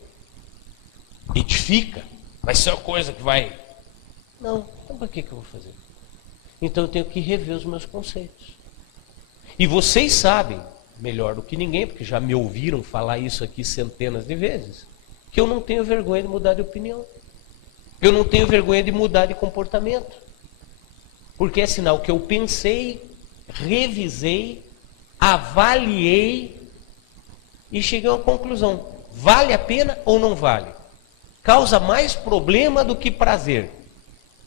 Edifica? Vai ser uma coisa que vai... Não, então para que eu vou fazer? Então eu tenho que rever os meus conceitos. E vocês sabem, melhor do que ninguém, porque já me ouviram falar isso aqui centenas de vezes, que eu não tenho vergonha de mudar de opinião. Eu não tenho vergonha de mudar de comportamento. Porque é sinal que eu pensei, revisei, avaliei e cheguei a uma conclusão. Vale a pena ou não vale? Causa mais problema do que prazer.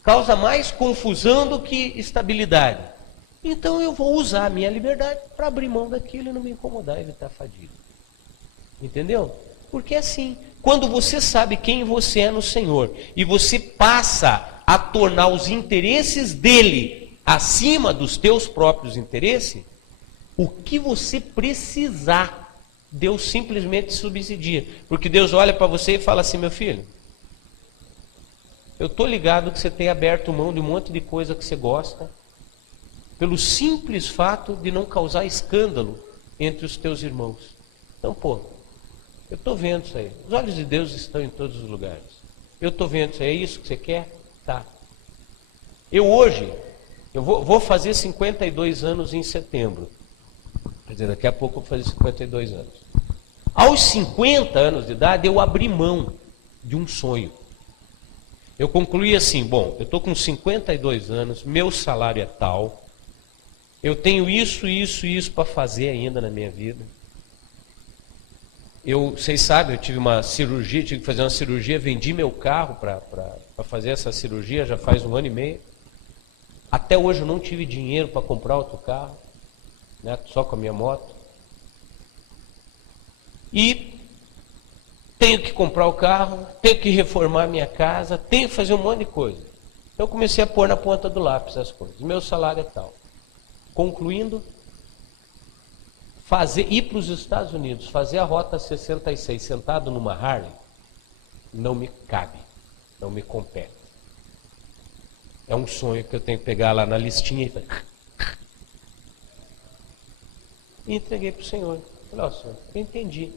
Causa mais confusão do que estabilidade. Então eu vou usar a minha liberdade para abrir mão daquilo e não me incomodar, evitar fadiga. Entendeu? Porque é assim, quando você sabe quem você é no Senhor e você passa a tornar os interesses dele acima dos teus próprios interesses, o que você precisar, Deus simplesmente subsidia. Porque Deus olha para você e fala assim: meu filho, eu estou ligado que você tem aberto mão de um monte de coisa que você gosta, pelo simples fato de não causar escândalo entre os teus irmãos. Então, eu estou vendo isso aí. Os olhos de Deus estão em todos os lugares. Eu estou vendo isso aí. É isso que você quer? Tá. Eu vou fazer 52 anos em setembro. Quer dizer, daqui a pouco eu vou fazer 52 anos. Aos 50 anos de idade, eu abri mão de um sonho. Eu concluí assim: bom, eu estou com 52 anos, meu salário é tal, eu tenho isso para fazer ainda na minha vida. Vocês sabem, eu tive uma cirurgia, tive que fazer uma cirurgia, vendi meu carro para fazer essa cirurgia já faz 1 ano e meio. Até hoje eu não tive dinheiro para comprar outro carro, né, só com a minha moto. E tenho que comprar o carro, tenho que reformar a minha casa, tenho que fazer um monte de coisa. Então eu comecei a pôr na ponta do lápis as coisas. Meu salário é tal. Concluindo, ir para os Estados Unidos, fazer a Rota 66 sentado numa Harley, não me cabe, não me compete. É um sonho que eu tenho que pegar lá na listinha e entreguei para o Senhor. Falei: ó, Senhor, eu entendi.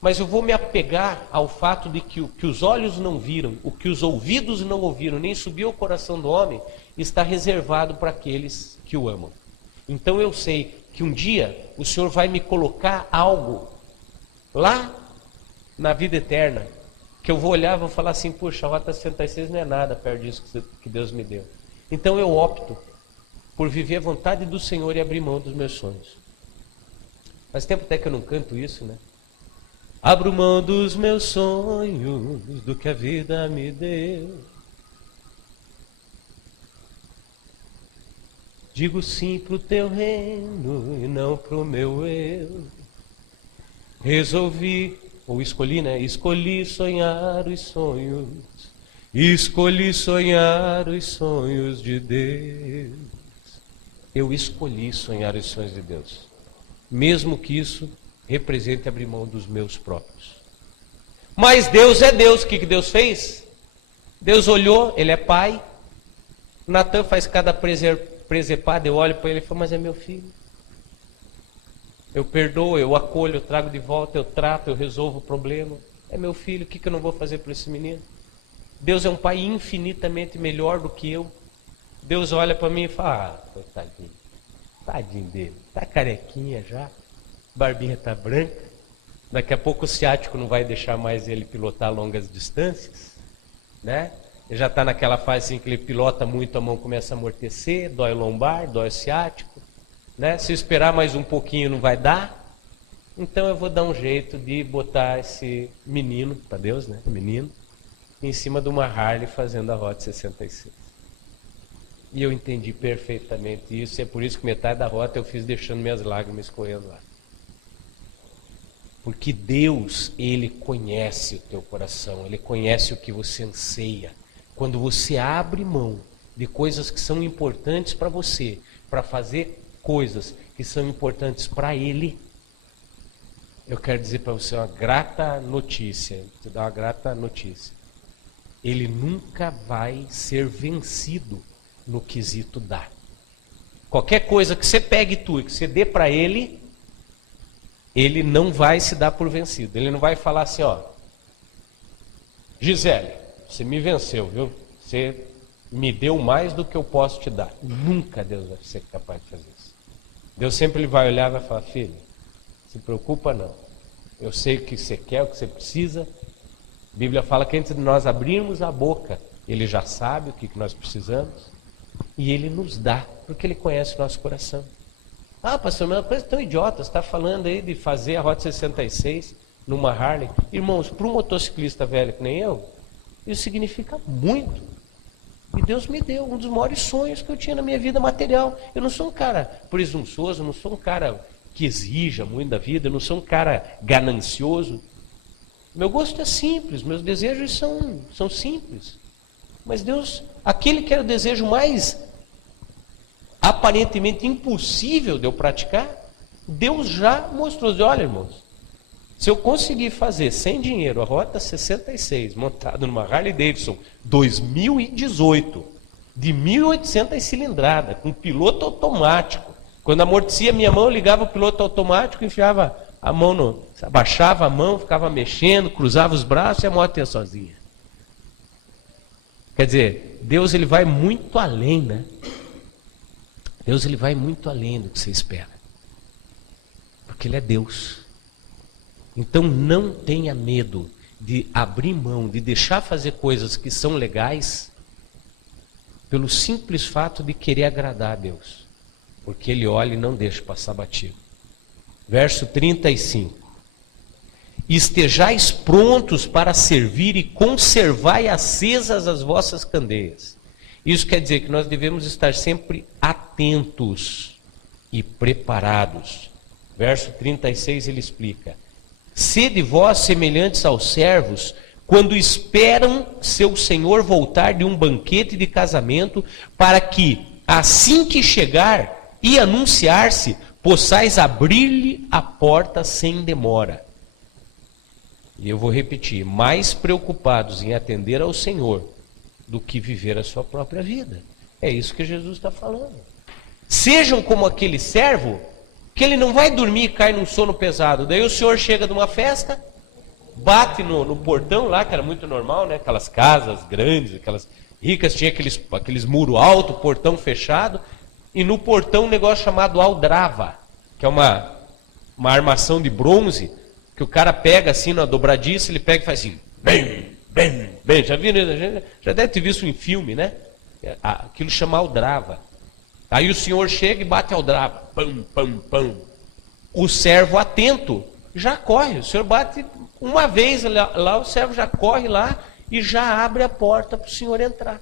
Mas eu vou me apegar ao fato de que o que os olhos não viram, o que os ouvidos não ouviram, nem subiu ao coração do homem, está reservado para aqueles que o amam. Então eu sei que um dia o Senhor vai me colocar algo lá na vida eterna, que eu vou olhar e vou falar assim: puxa, a Rota 66 não é nada perto disso que Deus me deu. Então eu opto por viver a vontade do Senhor e abrir mão dos meus sonhos. Faz tempo até que eu não canto isso, né? Abro mão dos meus sonhos, do que a vida me deu. Digo sim pro teu reino e não pro meu eu. Escolhi, né? Escolhi sonhar os sonhos. Escolhi sonhar os sonhos de Deus. Eu escolhi sonhar os sonhos de Deus. Mesmo que isso represente abrir mão dos meus próprios. Mas Deus é Deus. O que Deus fez? Deus olhou, Ele é Pai. Natan faz cada presepada, eu olho para ele e falo: mas é meu filho. Eu perdoo, eu acolho, eu trago de volta, eu trato, eu resolvo o problema. É meu filho, o que eu não vou fazer por esse menino? Deus é um pai infinitamente melhor do que eu. Deus olha para mim e fala: ah, coitadinho, tadinho dele, tá carequinha já, barbinha tá branca, daqui a pouco o ciático não vai deixar mais ele pilotar longas distâncias, né? Ele já está naquela fase assim que ele pilota muito, a mão começa a amortecer, dói o lombar, dói o ciático, né? Se esperar mais um pouquinho não vai dar. Então eu vou dar um jeito de botar esse menino, para Deus, né? Menino, em cima de uma Harley fazendo a Rota 66. E eu entendi perfeitamente isso, e é por isso que metade da rota eu fiz deixando minhas lágrimas escorrendo lá. Porque Deus, Ele conhece o teu coração, Ele conhece o que você anseia. Quando você abre mão de coisas que são importantes para você, para fazer coisas que são importantes para Ele, eu quero dizer para você uma grata notícia, te dar uma grata notícia. Ele nunca vai ser vencido no quesito dar. Qualquer coisa que você pegue tu e que você dê para ele, ele não vai se dar por vencido. Ele não vai falar assim, ó, Gisele, você me venceu, viu? Você me deu mais do que eu posso te dar. Nunca Deus vai ser capaz de fazer isso. Deus sempre ele vai olhar e vai falar, filho, se preocupa não. Eu sei o que você quer, o que você precisa. A Bíblia fala que antes de nós abrirmos a boca, ele já sabe o que nós precisamos. E ele nos dá, porque ele conhece o nosso coração. Ah, pastor, mas é uma coisa tão idiota, você está falando aí de fazer a Rota 66 numa Harley. Irmãos, para um motociclista velho que nem eu, isso significa muito. E Deus me deu um dos maiores sonhos que eu tinha na minha vida material. Eu não sou um cara presunçoso, eu não sou um cara que exija muito da vida, eu não sou um cara ganancioso. Meu gosto é simples, meus desejos são simples. Mas Deus, aquele que era o desejo mais aparentemente impossível de eu praticar, Deus já mostrou. Olha, irmãos, se eu conseguir fazer sem dinheiro a Rota 66 montada numa Harley Davidson 2018 de 1.800 cilindrada com piloto automático, quando amortecia minha mão eu ligava o piloto automático, enfiava a mão abaixava a mão, ficava mexendo, cruzava os braços e a moto ia sozinha. Quer dizer, Deus ele vai muito além, né? Deus ele vai muito além do que você espera. Porque ele é Deus. Então não tenha medo de abrir mão, de deixar fazer coisas que são legais, pelo simples fato de querer agradar a Deus. Porque ele olha e não deixa passar batido. Verso 35. Estejais prontos para servir e conservai acesas as vossas candeias. Isso quer dizer que nós devemos estar sempre atentos e preparados. Verso 36 ele explica: sede vós semelhantes aos servos, quando esperam seu senhor voltar de um banquete de casamento, para que, assim que chegar e anunciar-se, possais abrir-lhe a porta sem demora. E eu vou repetir, mais preocupados em atender ao Senhor do que viver a sua própria vida. É isso que Jesus está falando. Sejam como aquele servo, que ele não vai dormir e cair num sono pesado. Daí o Senhor chega de uma festa, bate no portão lá, que era muito normal, né? Aquelas casas grandes, aquelas ricas, tinha aqueles muros altos, portão fechado, e no portão um negócio chamado aldrava, que é uma armação de bronze, que o cara pega assim na dobradiça, ele pega e faz assim, bem, bem, bem. Já viu? Já deve ter visto em filme, né? Aquilo chama aldrava. Aí o Senhor chega e bate aldrava, pam, pam, pam. O servo atento já corre. O Senhor bate uma vez lá, o servo já corre lá e já abre a porta para o Senhor entrar.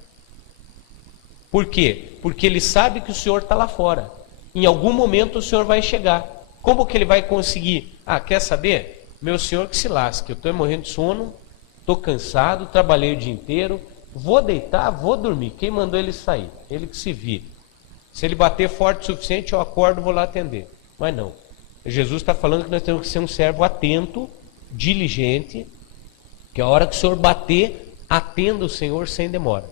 Por quê? Porque ele sabe que o Senhor está lá fora. Em algum momento o Senhor vai chegar. Como que ele vai conseguir? Quer saber? Meu Senhor que se lasque, eu estou morrendo de sono, estou cansado, trabalhei o dia inteiro, vou deitar, vou dormir. Quem mandou ele sair? Ele que se vire. Se ele bater forte o suficiente, eu acordo e vou lá atender. Mas não. Jesus está falando que nós temos que ser um servo atento, diligente, que a hora que o Senhor bater, atenda o Senhor sem demora.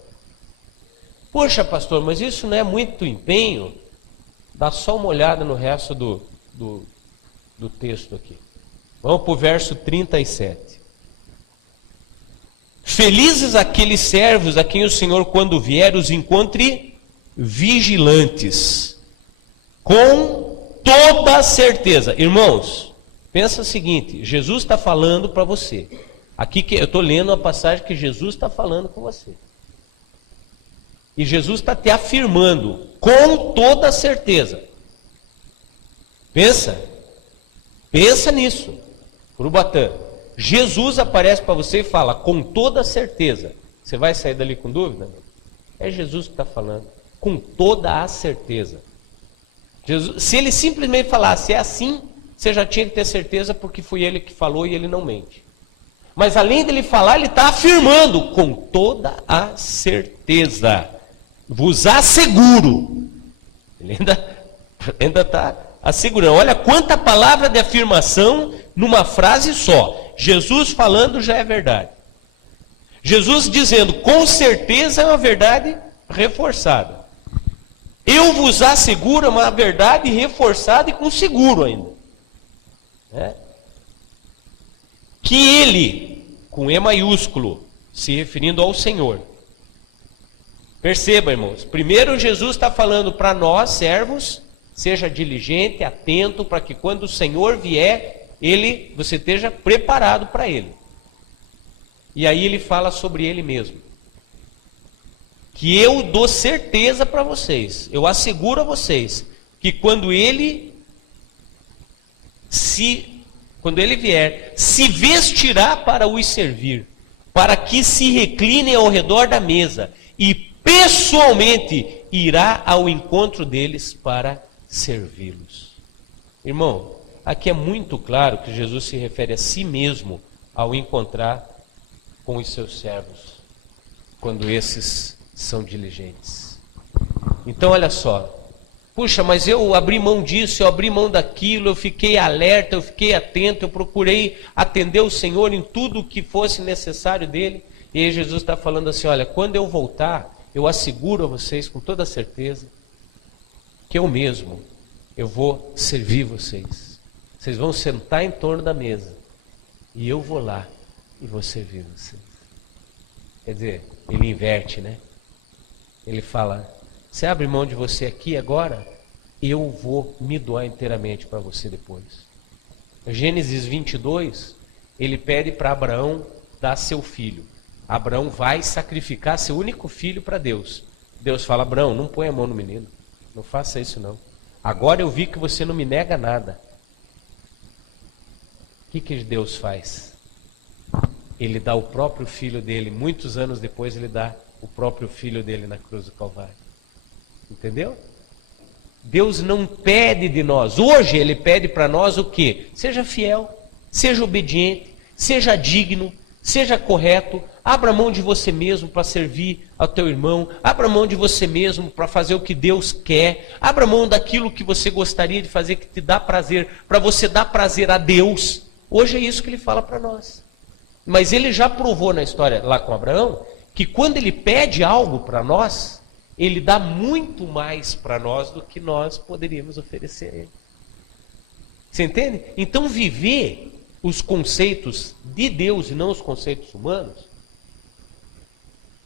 Poxa, pastor, mas isso não é muito empenho? Dá só uma olhada no resto do texto aqui. Vamos para o verso 37. Felizes aqueles servos a quem o Senhor, quando vier, os encontre vigilantes, com toda certeza. Irmãos, pensa o seguinte, Jesus está falando para você. Aqui que eu estou lendo uma passagem que Jesus está falando com você. E Jesus está te afirmando, com toda certeza. Pensa nisso. Urubatã, Jesus aparece para você e fala, com toda certeza. Você vai sair dali com dúvida? É Jesus que está falando, com toda a certeza. Jesus, se ele simplesmente falasse, é assim, você já tinha que ter certeza, porque foi ele que falou e ele não mente. Mas além dele falar, ele está afirmando, com toda a certeza. Vos asseguro. Ele ainda está assegurando. Olha quanta palavra de afirmação numa frase só. Jesus falando já é verdade. Jesus dizendo com certeza é uma verdade reforçada. Eu vos asseguro uma verdade reforçada e com seguro ainda. Que ele, com E maiúsculo, se referindo ao Senhor. Perceba, irmãos. Primeiro Jesus está falando para nós, servos, seja diligente, atento, para que quando o Senhor vier, você esteja preparado para ele. E aí ele fala sobre ele mesmo. Que eu dou certeza para vocês, eu asseguro a vocês, que quando ele vier, se vestirá para os servir, para que se reclinem ao redor da mesa, e pessoalmente irá ao encontro deles para servi-los. Irmão, aqui é muito claro que Jesus se refere a si mesmo ao encontrar com os seus servos, quando esses são diligentes. Então olha só, puxa, mas eu abri mão disso, eu abri mão daquilo, eu fiquei alerta, eu fiquei atento, eu procurei atender o Senhor em tudo que fosse necessário dele. E aí Jesus está falando assim, olha, quando eu voltar, eu asseguro a vocês com toda certeza que eu vou servir vocês. Vocês vão sentar em torno da mesa e eu vou lá e vou servir vocês. Quer dizer, ele inverte, né? Ele fala, você abre mão de você aqui agora, eu vou me doar inteiramente para você depois. Gênesis 22, ele pede para Abraão dar seu filho. Abraão vai sacrificar seu único filho para Deus. Deus fala, Abraão, não põe a mão no menino, não faça isso não. Agora eu vi que você não me nega nada. O que Deus faz? Ele dá o próprio filho dele, muitos anos depois ele dá o próprio filho dele na cruz do Calvário. Entendeu? Deus não pede de nós. Hoje ele pede para nós o quê? Seja fiel, seja obediente, seja digno, seja correto. Abra mão de você mesmo para servir ao teu irmão. Abra mão de você mesmo para fazer o que Deus quer. Abra mão daquilo que você gostaria de fazer, que te dá prazer, para você dar prazer a Deus. Hoje é isso que ele fala para nós. Mas ele já provou na história lá com Abraão, que quando ele pede algo para nós, ele dá muito mais para nós do que nós poderíamos oferecer a ele. Você entende? Então viver os conceitos de Deus e não os conceitos humanos,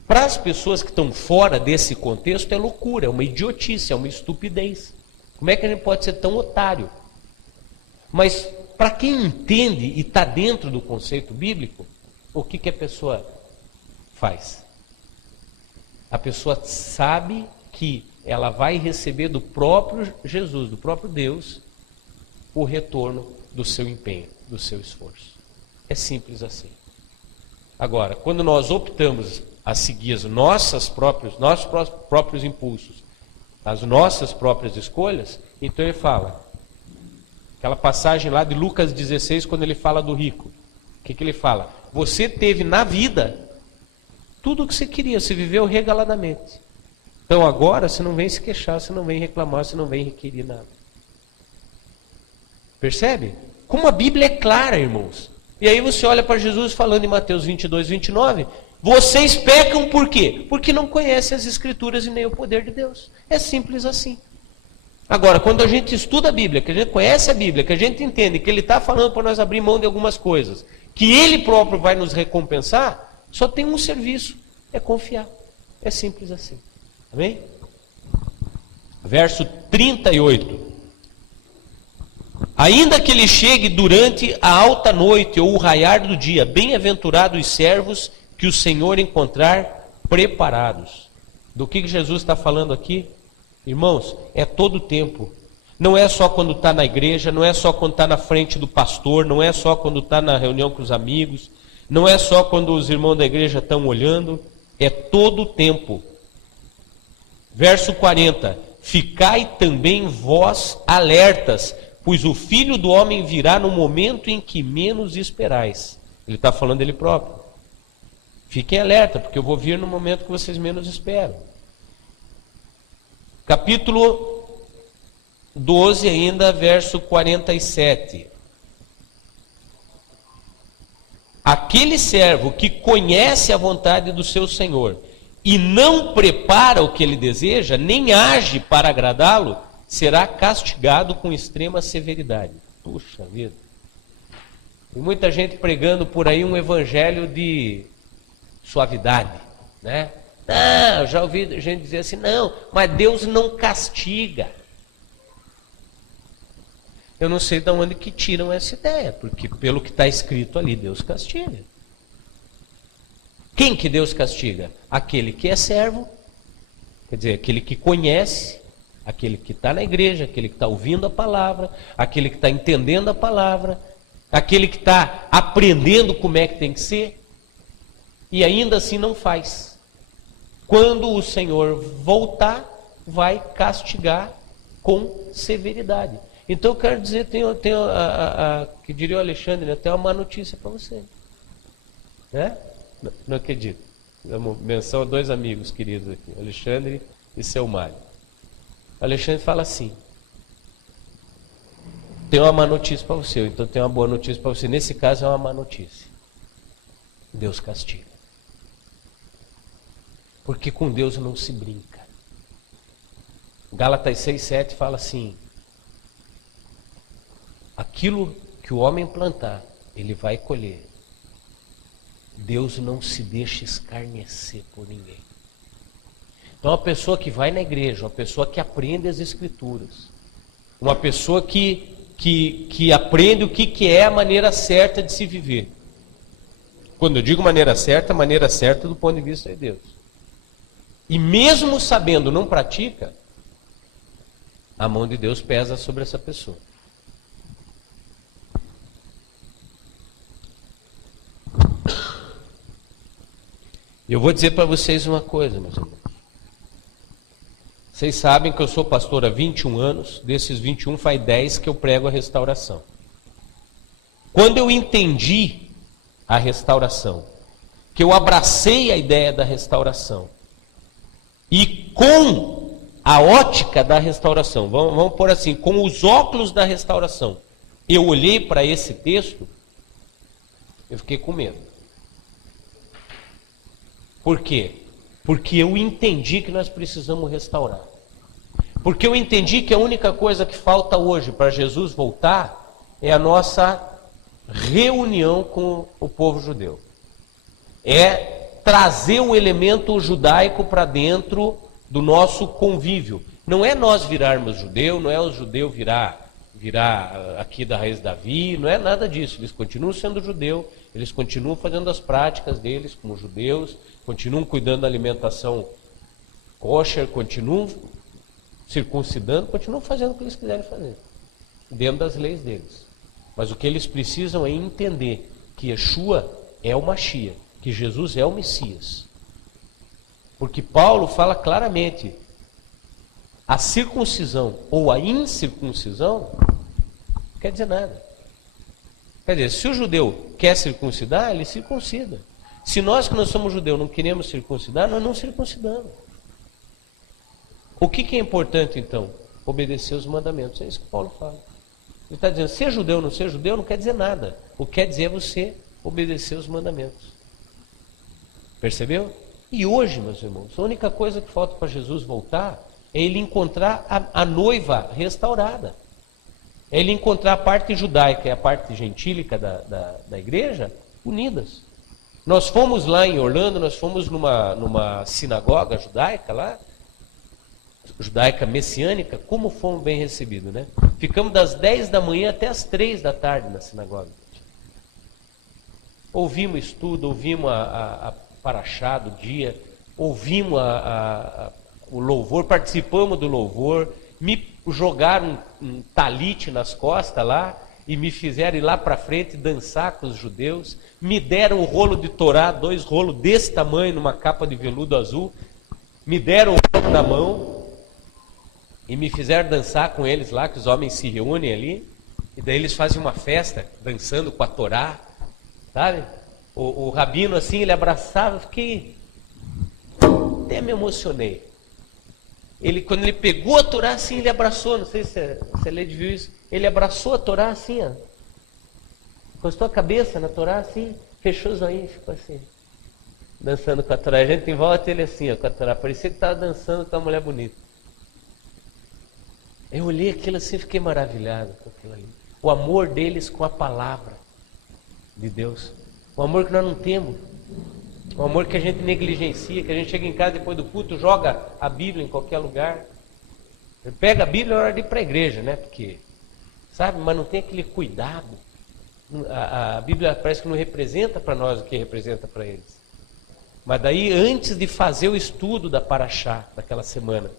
para as pessoas que estão fora desse contexto é loucura, é uma idiotice, é uma estupidez. Como é que a gente pode ser tão otário? Mas para quem entende e está dentro do conceito bíblico, o que a pessoa faz? A pessoa sabe que ela vai receber do próprio Jesus, do próprio Deus, o retorno do seu empenho, do seu esforço. É simples assim. Agora, quando nós optamos a seguir os nossos próprios impulsos, as nossas próprias escolhas, então ele fala, aquela passagem lá de Lucas 16, quando ele fala do rico, o que ele fala? Você teve na vida tudo o que você queria, você viveu regaladamente. Então agora você não vem se queixar, você não vem reclamar, você não vem requerir nada. Percebe? Como a Bíblia é clara, irmãos. E aí você olha para Jesus falando em Mateus 22, 29, vocês pecam por quê? Porque não conhecem as Escrituras e nem o poder de Deus. É simples assim. Agora, quando a gente estuda a Bíblia, que a gente conhece a Bíblia, que a gente entende que Ele está falando para nós abrir mão de algumas coisas, que Ele próprio vai nos recompensar, só tem um serviço, é confiar. É simples assim. Amém? Verso 38. Ainda que ele chegue durante a alta noite ou o raiar do dia, bem-aventurados os servos que o Senhor encontrar preparados. Do que Jesus está falando aqui? Irmãos, é todo o tempo. Não é só quando está na igreja, não é só quando está na frente do pastor, não é só quando está na reunião com os amigos, não é só quando os irmãos da igreja estão olhando, é todo o tempo. Verso 40. Ficai também vós alertas, pois o Filho do Homem virá no momento em que menos esperais. Ele está falando dele próprio. Fiquem alerta, porque eu vou vir no momento que vocês menos esperam. Capítulo 12 ainda, verso 47. Aquele servo que conhece a vontade do seu Senhor e não prepara o que ele deseja, nem age para agradá-lo, será castigado com extrema severidade. Puxa vida. Tem muita gente pregando por aí um evangelho de suavidade, né? Não, já ouvi gente dizer assim, não, mas Deus não castiga. Eu não sei de onde que tiram essa ideia, porque pelo que está escrito ali, Deus castiga. Quem que Deus castiga? Aquele que é servo, quer dizer, aquele que conhece, aquele que está na igreja, aquele que está ouvindo a palavra, aquele que está entendendo a palavra, aquele que está aprendendo como é que tem que ser, e ainda assim não faz. Quando o Senhor voltar, vai castigar com severidade. Então eu quero dizer, que diria o Alexandre, né? Tem uma má notícia para você. Né? Não acredito. Menção a dois amigos queridos aqui, Alexandre e seu Mário. Alexandre fala assim: tem uma má notícia para você, então tem uma boa notícia para você. Nesse caso é uma má notícia. Deus castiga. Porque com Deus não se brinca. Gálatas 6,7 fala assim: aquilo que o homem plantar, ele vai colher. Deus não se deixa escarnecer por ninguém. Então, uma pessoa que vai na igreja, uma pessoa que aprende as Escrituras, uma pessoa que aprende o que é a maneira certa de se viver. Quando eu digo maneira certa do ponto de vista de Deus. E mesmo sabendo, não pratica, a mão de Deus pesa sobre essa pessoa. Eu vou dizer para vocês uma coisa, meus irmãos. Vocês sabem que eu sou pastor há 21 anos, desses 21 faz 10 que eu prego a restauração. Quando eu entendi a restauração, que eu abracei a ideia da restauração, e com a ótica da restauração, vamos pôr assim, com os óculos da restauração, eu olhei para esse texto, eu fiquei com medo. Por quê? Porque eu entendi que nós precisamos restaurar. Porque eu entendi que a única coisa que falta hoje para Jesus voltar é a nossa reunião com o povo judeu. É trazer o elemento judaico para dentro do nosso convívio. Não é nós virarmos judeu, não é o judeu virar aqui da raiz Davi, não é nada disso. Eles continuam sendo judeu, eles continuam fazendo as práticas deles como judeus, continuam cuidando da alimentação kosher, continuam circuncidando, continuam fazendo o que eles quiserem fazer, dentro das leis deles. Mas o que eles precisam é entender que Yeshua é o Mashiach, que Jesus é o Messias. Porque Paulo fala claramente, a circuncisão ou a incircuncisão não quer dizer nada. Quer dizer, se o judeu quer circuncidar, ele circuncida. Se nós que não somos judeus não queremos circuncidar, nós não circuncidamos. O que é importante então? Obedecer os mandamentos. É isso que Paulo fala. Ele está dizendo, ser judeu ou não ser judeu não quer dizer nada. O que quer dizer é você obedecer os mandamentos. Percebeu? E hoje, meus irmãos, a única coisa que falta para Jesus voltar é ele encontrar a noiva restaurada. É ele encontrar a parte judaica e a parte gentílica da igreja unidas. Nós fomos lá em Orlando, nós fomos numa sinagoga judaica lá, judaica messiânica, como fomos bem recebidos, né? Ficamos das 10 da manhã até as 3 da tarde na sinagoga. Ouvimos estudo, ouvimos a paraxá do dia, ouvimos o louvor, participamos do louvor, me jogaram um talite nas costas lá e me fizeram ir lá para frente dançar com os judeus, me deram um rolo de Torá, 2 rolos desse tamanho numa capa de veludo azul, me deram o rolo na mão e me fizeram dançar com eles lá, que os homens se reúnem ali, e daí eles fazem uma festa dançando com a Torá, sabe? O rabino assim, ele abraçava, eu fiquei, até me emocionei. Quando ele pegou a Torá assim, ele abraçou, não sei se a Lede viu isso, ele abraçou a Torá assim, ó, encostou a cabeça na Torá assim, fechou os olhos e ficou assim. dançando com a Torá. A gente em volta ele assim, ó, com a Torá. Parecia que estava dançando com uma mulher bonita. Eu olhei aquilo assim e fiquei maravilhado com aquilo ali. O amor deles com a palavra de Deus. O amor que nós não temos. O amor que a gente negligencia, que a gente chega em casa depois do culto, joga a Bíblia em qualquer lugar. Pega a Bíblia na hora de ir para a igreja, né? Porque, sabe, mas não tem aquele cuidado. A Bíblia parece que não representa para nós o que representa para eles. Mas daí, antes de fazer o estudo da Paraxá, daquela semana,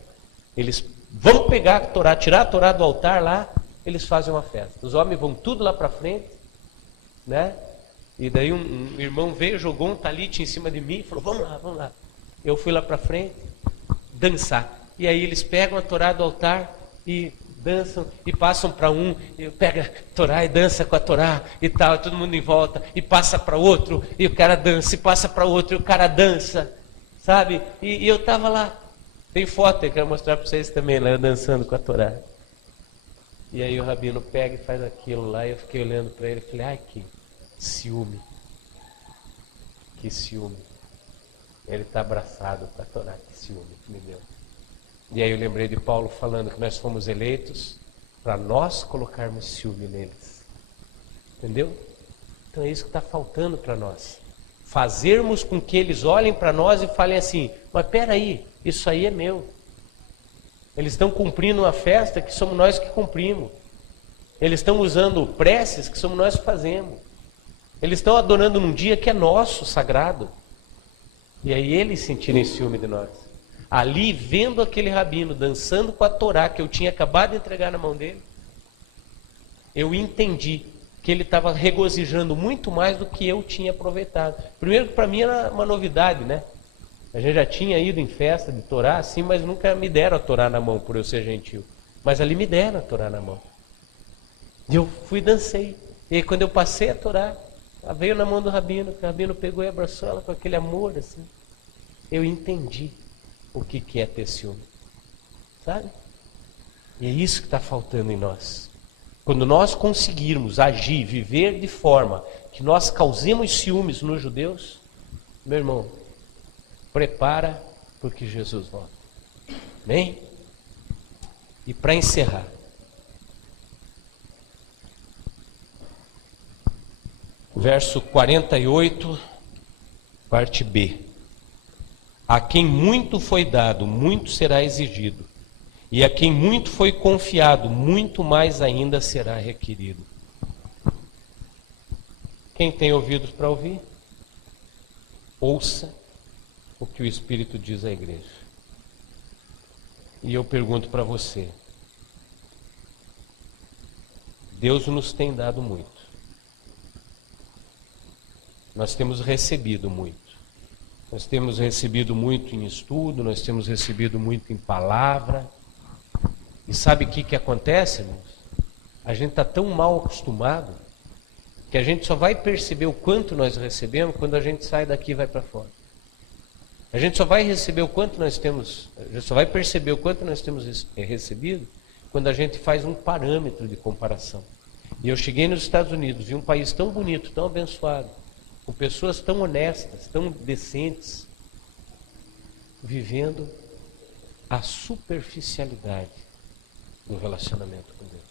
eles vão pegar a Torá, tirar a Torá do altar lá, eles fazem uma festa. Os homens vão tudo lá para frente, né? E daí um irmão veio, jogou um talite em cima de mim e falou, vamos lá, vamos lá. Eu fui lá para frente, dançar. E aí eles pegam a Torá do altar e dançam e passam para um, e pega a Torá e dança com a Torá e tal, todo mundo em volta, e passa para outro, e o cara dança, e passa para outro, e o cara dança, sabe? E eu estava lá. Tem foto, eu quero mostrar para vocês também, lá eu dançando com a Torá. E aí o rabino pega e faz aquilo lá, e eu fiquei olhando para ele e falei, ai que ciúme. Que ciúme. Ele está abraçado com a Torá, que ciúme que me deu. E aí eu lembrei de Paulo falando que nós fomos eleitos para nós colocarmos ciúme neles. Entendeu? Então é isso que está faltando para nós. Fazermos com que eles olhem para nós e falem assim, mas peraí, isso aí é meu. Eles estão cumprindo uma festa que somos nós que cumprimos. Eles estão usando preces que somos nós que fazemos. Eles estão adorando num dia que é nosso, sagrado. E aí eles sentirem ciúme de nós. Ali, vendo aquele rabino dançando com a Torá que eu tinha acabado de entregar na mão dele, eu entendi que ele estava regozijando muito mais do que eu tinha aproveitado. Primeiro que para mim era uma novidade, né? A gente já tinha ido em festa de Torá, assim, mas nunca me deram a Torá na mão por eu ser gentil. Mas ali me deram a Torá na mão. E eu fui e dancei. E aí, quando eu passei a Torá, ela veio na mão do rabino, o rabino pegou e abraçou ela com aquele amor, assim. Eu entendi o que é ter ciúme. Sabe? E é isso que está faltando em nós. Quando nós conseguirmos agir, viver de forma que nós causemos ciúmes nos judeus, meu irmão, prepara porque Jesus volta. Amém? E para encerrar, verso 48, parte B. A quem muito foi dado, muito será exigido. E a quem muito foi confiado, muito mais ainda será requerido. Quem tem ouvidos para ouvir, ouça o que o Espírito diz à igreja. E eu pergunto para você, Deus nos tem dado muito. Nós temos recebido muito. Nós temos recebido muito em estudo, nós temos recebido muito em palavra. E sabe o que acontece, irmãos? A gente está tão mal acostumado que a gente só vai perceber o quanto nós recebemos quando a gente sai daqui e vai para fora. A gente só vai receber o quanto nós temos, a gente só vai perceber o quanto nós temos recebido quando a gente faz um parâmetro de comparação. E eu cheguei nos Estados Unidos, vi um país tão bonito, tão abençoado, com pessoas tão honestas, tão decentes, vivendo a superficialidade do relacionamento com Deus.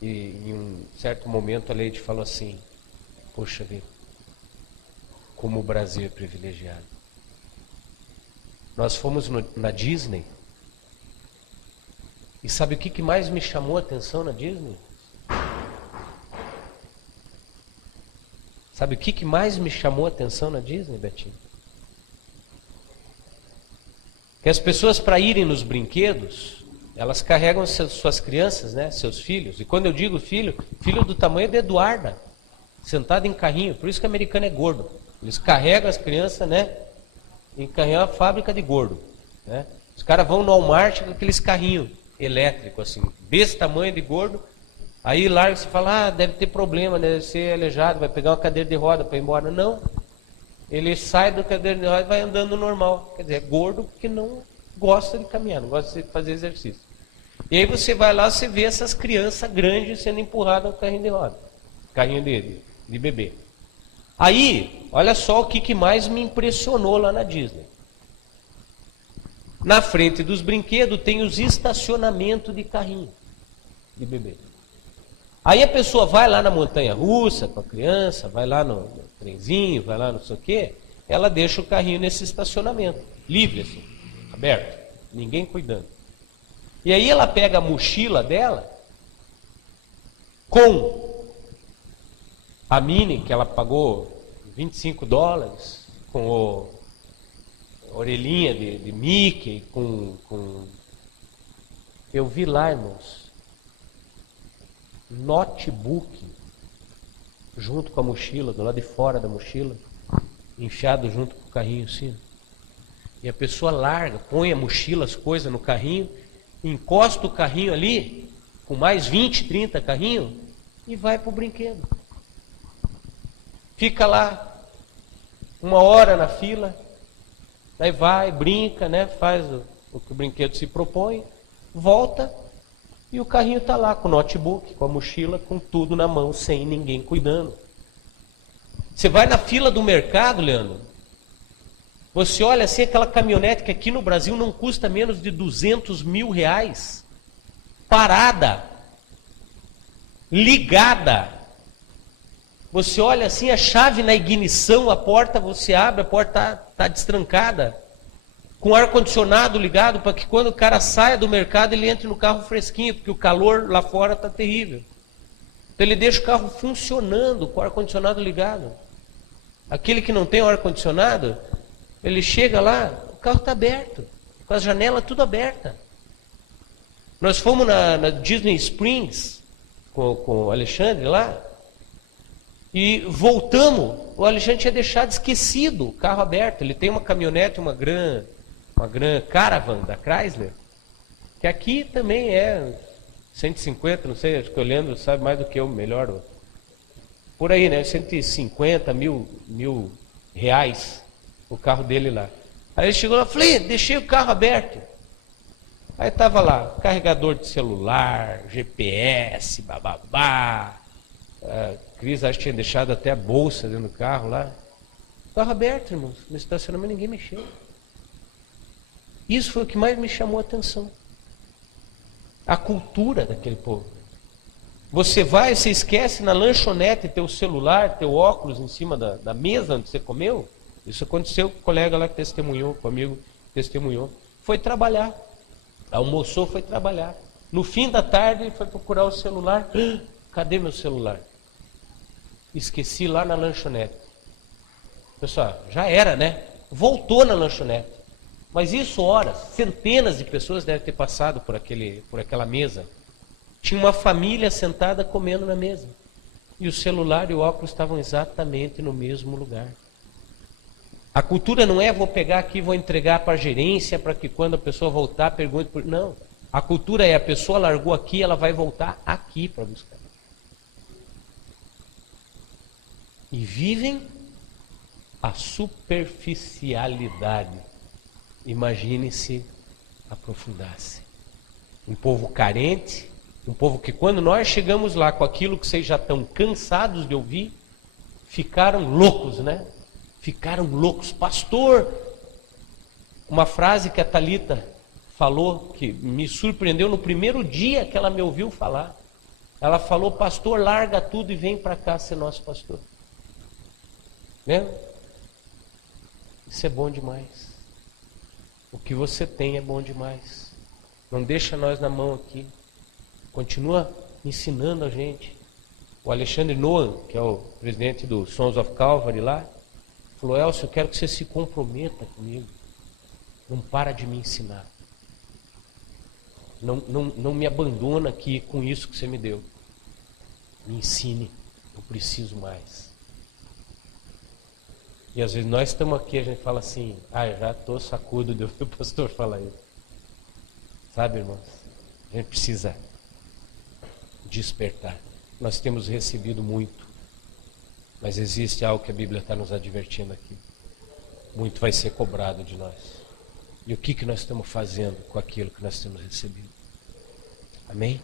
E em um certo momento a Leide falou assim, poxa vida, como o Brasil é privilegiado. Nós fomos na Disney, e sabe o que mais me chamou a atenção na Disney? Sabe o que mais me chamou a atenção na Disney, Betinho? Que as pessoas, para irem nos brinquedos, elas carregam suas crianças, né, seus filhos. E quando eu digo filho, filho do tamanho de Eduarda, sentado em carrinho. Por isso que o americano é gordo. Eles carregam as crianças, né, em carrinho, é uma fábrica de gordo, né? Os caras vão no Walmart com aqueles carrinhos elétricos, assim, desse tamanho de gordo. Aí larga e você fala, deve ter problema, deve ser aleijado, vai pegar uma cadeira de roda para ir embora. Não. Ele sai da cadeira de roda e vai andando normal. Quer dizer, é gordo porque não gosta de caminhar, não gosta de fazer exercício. E aí você vai lá, você vê essas crianças grandes sendo empurradas no carrinho de roda. Carrinho de bebê. Aí, olha só o que mais me impressionou lá na Disney. Na frente dos brinquedos tem os estacionamentos de carrinho de bebê. Aí a pessoa vai lá na montanha-russa com a criança, vai lá no trenzinho, vai lá não sei o quê, ela deixa o carrinho nesse estacionamento, livre assim, aberto, ninguém cuidando. E aí ela pega a mochila dela com a Minnie, que ela pagou $25, com a orelhinha de Mickey, com... Eu vi lá, irmãos, notebook junto com a mochila, do lado de fora da mochila, enfiado junto com o carrinho assim. E a pessoa larga, põe a mochila, as coisas no carrinho, encosta o carrinho ali, com mais 20, 30 carrinhos, e vai para o brinquedo. Fica lá 1 hora na fila, daí vai, brinca, né, faz o que o brinquedo se propõe, volta, e o carrinho está lá com o notebook, com a mochila, com tudo na mão, sem ninguém cuidando. Você vai na fila do mercado, Leandro, você olha assim aquela caminhonete que aqui no Brasil não custa menos de R$200 mil, parada, ligada. Você olha assim, a chave na ignição, a porta você abre, a porta está destrancada, com o ar-condicionado ligado, para que quando o cara saia do mercado, ele entre no carro fresquinho, porque o calor lá fora está terrível. Então ele deixa o carro funcionando, com o ar-condicionado ligado. Aquele que não tem o ar-condicionado, ele chega lá, o carro está aberto, com as janelas tudo abertas. Nós fomos na Disney Springs, com o Alexandre lá, e voltamos, o Alexandre tinha deixado esquecido o carro aberto. Ele tem uma caminhonete, uma Grand Caravan da Chrysler, que aqui também é 150, não sei, acho que o Leandro sabe mais do que eu, melhor. Por aí, né? 150 mil reais o carro dele lá. Aí ele chegou lá, falei, deixei o carro aberto. Aí estava lá, carregador de celular, GPS, bababá. Cris, acho que tinha deixado até a bolsa dentro do carro lá. O carro aberto, irmãos, no estacionamento ninguém mexeu. Isso foi o que mais me chamou a atenção. A cultura daquele povo. Você vai, você esquece na lanchonete teu celular, teu óculos em cima da mesa onde você comeu. Isso aconteceu com o colega lá que testemunhou, com o amigo que testemunhou. Foi trabalhar. Almoçou, foi trabalhar. No fim da tarde, foi procurar o celular. Cadê meu celular? Esqueci lá na lanchonete. Pessoal, já era, né? Voltou na lanchonete. Mas isso, horas, centenas de pessoas devem ter passado por aquela mesa. Tinha uma família sentada comendo na mesa. E o celular e o óculos estavam exatamente no mesmo lugar. A cultura não é vou pegar aqui e vou entregar para a gerência para que quando a pessoa voltar pergunte por... Não. A cultura é a pessoa largou aqui, ela vai voltar aqui para buscar. E vivem a superficialidade. Imagine se aprofundasse. Um povo carente, um povo que quando nós chegamos lá com aquilo que vocês já estão cansados de ouvir, ficaram loucos, né? Ficaram loucos. Pastor, uma frase que a Thalita falou, que me surpreendeu no primeiro dia que ela me ouviu falar. Ela falou, pastor, larga tudo e vem para cá ser nosso pastor. Né? Isso é bom demais. O que você tem é bom demais. Não deixa nós na mão aqui. Continua ensinando a gente. O Alexandre Noah, que é o presidente do Sons of Calvary lá, falou, Elcio, eu quero que você se comprometa comigo. Não para de me ensinar. Não me abandona aqui com isso que você me deu. Me ensine. Eu preciso mais. E às vezes nós estamos aqui, a gente fala assim, eu já estou sacudo de ouvir o pastor falar isso. Sabe, irmãos? A gente precisa despertar. Nós temos recebido muito, mas existe algo que a Bíblia está nos advertindo aqui. Muito vai ser cobrado de nós. E o que nós estamos fazendo com aquilo que nós temos recebido? Amém?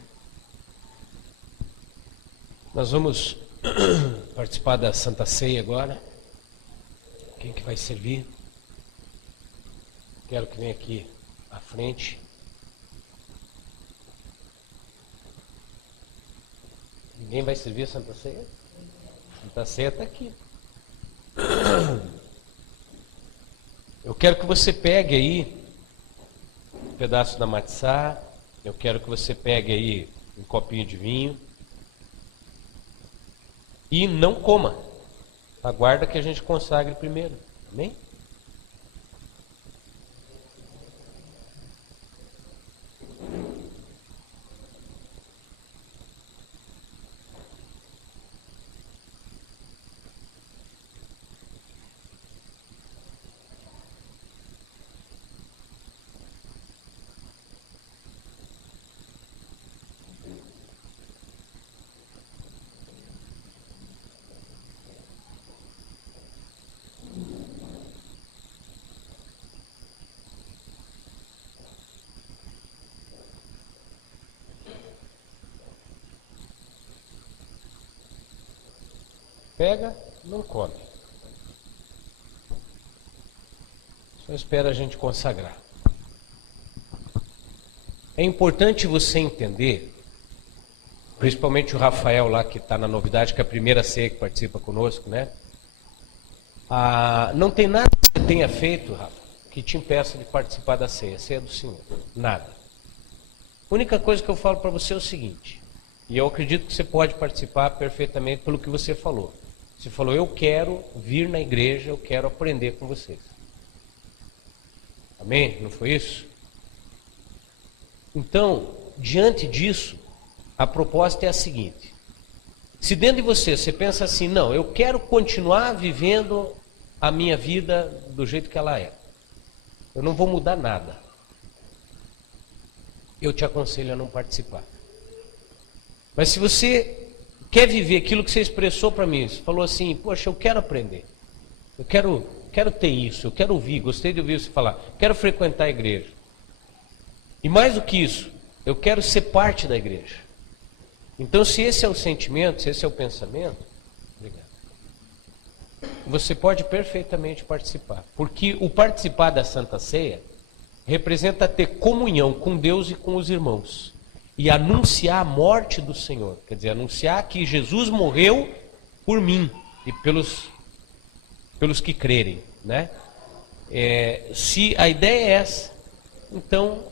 Nós vamos participar da Santa Ceia agora. Quem que vai servir? Quero que venha aqui à frente. Ninguém vai servir a Santa Ceia? Santa Ceia está aqui. Eu quero que você pegue aí um pedaço da matzá. Eu quero que você pegue aí um copinho de vinho. E não coma. Aguarda que a gente consagre primeiro. Amém? Pega, não come. Só espera a gente consagrar. É importante você entender, principalmente o Rafael lá que está na novidade, que é a primeira ceia que participa conosco, né? Não tem nada que você tenha feito, Rafa, que te impeça de participar da ceia. A ceia é do Senhor. Nada. A única coisa que eu falo para você é o seguinte, e eu acredito que você pode participar perfeitamente pelo que você falou. Você falou, eu quero vir na igreja, eu quero aprender com vocês. Amém? Não foi isso? Então, diante disso, a proposta é a seguinte. Se dentro de você pensa assim, não, eu quero continuar vivendo a minha vida do jeito que ela é. Eu não vou mudar nada. Eu te aconselho a não participar. Mas se você quer viver aquilo que você expressou para mim, você falou assim, poxa, eu quero aprender, eu quero ter isso, eu quero ouvir, gostei de ouvir você falar, quero frequentar a igreja. E mais do que isso, eu quero ser parte da igreja. Então, se esse é o sentimento, se esse é o pensamento, obrigado, você pode perfeitamente participar. Porque o participar da Santa Ceia representa ter comunhão com Deus e com os irmãos. E anunciar a morte do Senhor. Quer dizer, anunciar que Jesus morreu por mim e pelos que crerem, né? Se a ideia é essa, então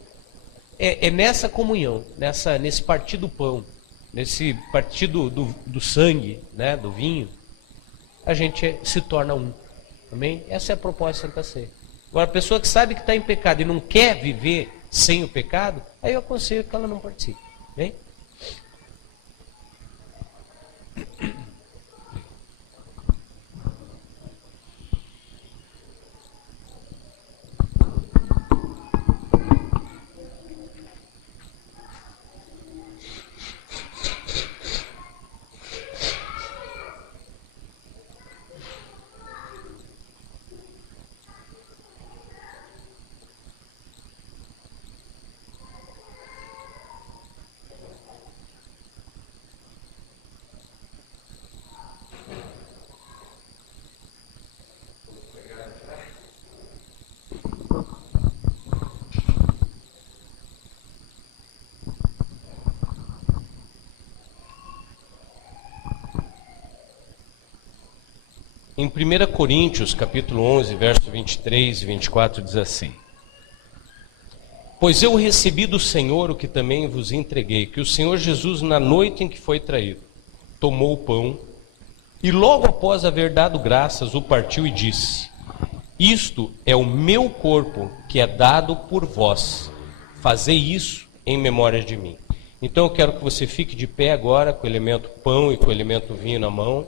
é nessa comunhão, nesse partir do pão, nesse partir do sangue, né, do vinho, a gente se torna um. Amém? Essa é a proposta da Santa Ceia. Agora, a pessoa que sabe que está em pecado e não quer viver sem o pecado, aí eu aconselho que ela não participe. Bem? Em 1 Coríntios, capítulo 11, verso 23 e 24, diz assim: Pois eu recebi do Senhor o que também vos entreguei, que o Senhor Jesus, na noite em que foi traído, tomou o pão, e logo após haver dado graças, o partiu e disse: Isto é o meu corpo, que é dado por vós. Fazei isso em memória de mim. Então eu quero que você fique de pé agora, com o elemento pão e com o elemento vinho na mão.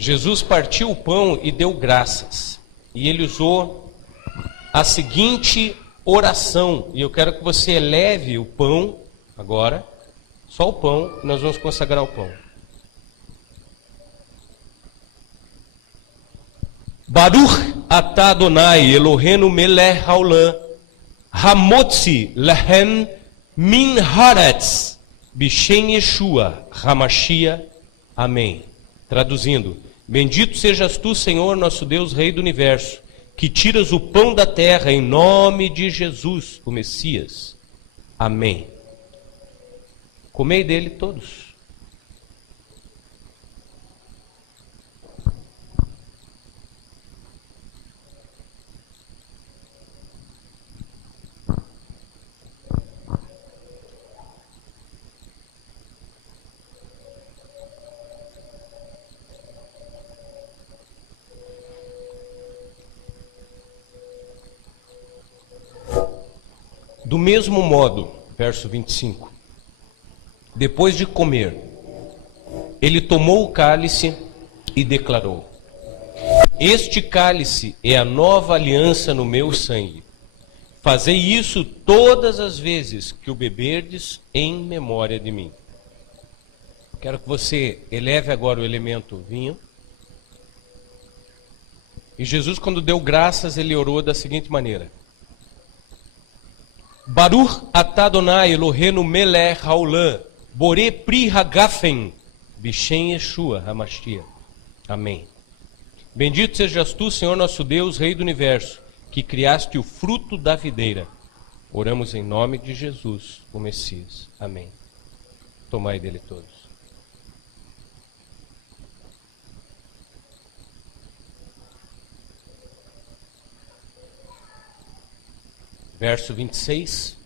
Jesus partiu o pão e deu graças. E ele usou a seguinte oração. E eu quero que você eleve o pão agora. Só o pão, nós vamos consagrar o pão. Baruch atah Adonai Eloheinu melech haolam hamotzi lehem min haaretz Bishem Yeshua, Hamashia, amém. Traduzindo, bendito sejas tu, Senhor, nosso Deus, Rei do Universo, que tiras o pão da terra em nome de Jesus, o Messias. Amém. Comei dele todos. Do mesmo modo, verso 25, depois de comer, ele tomou o cálice e declarou: este cálice é a nova aliança no meu sangue. Fazei isso todas as vezes que o beberdes em memória de mim. Quero que você eleve agora o elemento vinho. E Jesus, quando deu graças, ele orou da seguinte maneira: Baruch atah Adonai Eloheinu melech haolam, borei pri hagafen, bishem Yeshua Hamashia. Amém. Bendito sejas tu, Senhor nosso Deus, Rei do Universo, que criaste o fruto da videira. Oramos em nome de Jesus, o Messias. Amém. Tomai dele todos. Verso 26.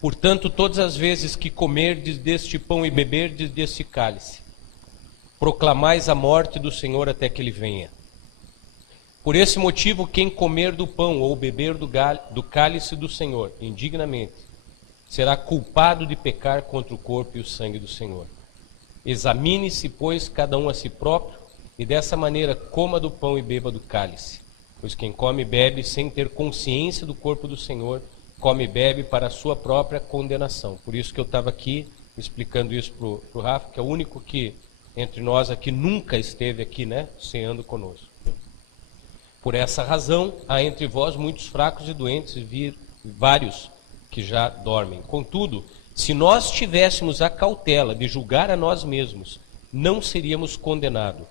Portanto, todas as vezes que comerdes deste pão e beberdes deste cálice, proclamais a morte do Senhor até que ele venha. Por esse motivo, quem comer do pão ou beber do cálice do Senhor indignamente, será culpado de pecar contra o corpo e o sangue do Senhor. Examine-se, pois, cada um a si próprio, e dessa maneira coma do pão e beba do cálice. Pois quem come e bebe sem ter consciência do corpo do Senhor, come e bebe para a sua própria condenação. Por isso que eu estava aqui explicando isso para o Rafa, que é o único que entre nós aqui nunca esteve aqui, né, ceando conosco. Por essa razão, há entre vós muitos fracos e doentes e vários que já dormem. Contudo, se nós tivéssemos a cautela de julgar a nós mesmos, não seríamos condenados.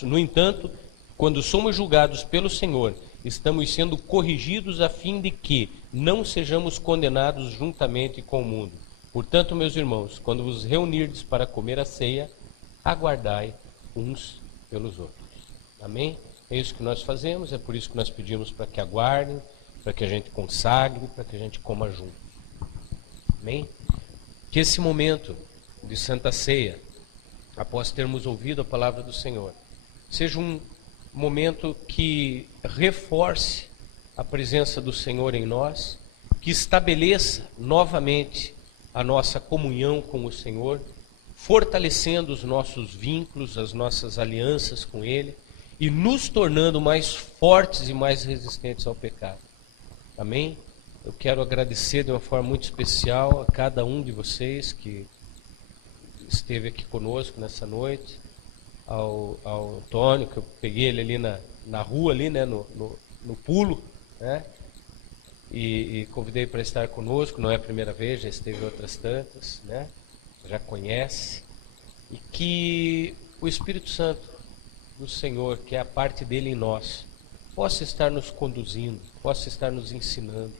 No entanto, quando somos julgados pelo Senhor, estamos sendo corrigidos a fim de que não sejamos condenados juntamente com o mundo. Portanto, meus irmãos, quando vos reunirdes para comer a ceia, aguardai uns pelos outros. Amém? É isso que nós fazemos, é por isso que nós pedimos para que aguardem, para que a gente consagre, para que a gente coma junto. Amém? Que esse momento de Santa Ceia, após termos ouvido a palavra do Senhor, seja um momento que reforce a presença do Senhor em nós, que estabeleça novamente a nossa comunhão com o Senhor, fortalecendo os nossos vínculos, as nossas alianças com Ele e nos tornando mais fortes e mais resistentes ao pecado. Amém? Eu quero agradecer de uma forma muito especial a cada um de vocês que esteve aqui conosco nessa noite, ao Antônio, que eu peguei ele ali na rua, ali, né, no pulo, né, e convidei para estar conosco. Não é a primeira vez, já esteve outras tantas, né, já conhece, e que o Espírito Santo do Senhor, que é a parte dele em nós, possa estar nos conduzindo, possa estar nos ensinando,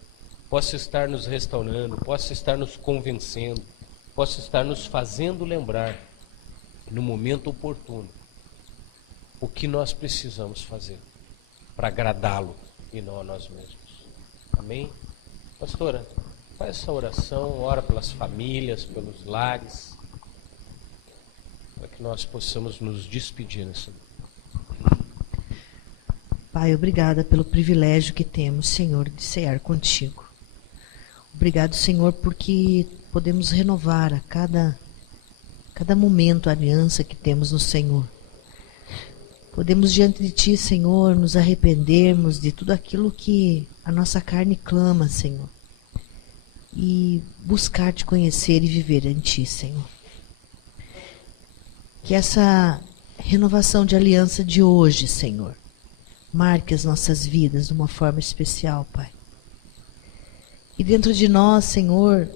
possa estar nos restaurando, possa estar nos convencendo, possa estar nos fazendo lembrar no momento oportuno o que nós precisamos fazer para agradá-lo e não a nós mesmos. Amém? Pastora, faz essa oração, ora pelas famílias, pelos lares, para que nós possamos nos despedir nessa noite. Pai, obrigada pelo privilégio que temos, Senhor, de cear contigo. Obrigado, Senhor, porque podemos renovar a cada momento a aliança que temos no Senhor. Podemos diante de Ti, Senhor, nos arrependermos de tudo aquilo que a nossa carne clama, Senhor, e buscar Te conhecer e viver em Ti, Senhor. Que essa renovação de aliança de hoje, Senhor, marque as nossas vidas de uma forma especial, Pai. E dentro de nós, Senhor,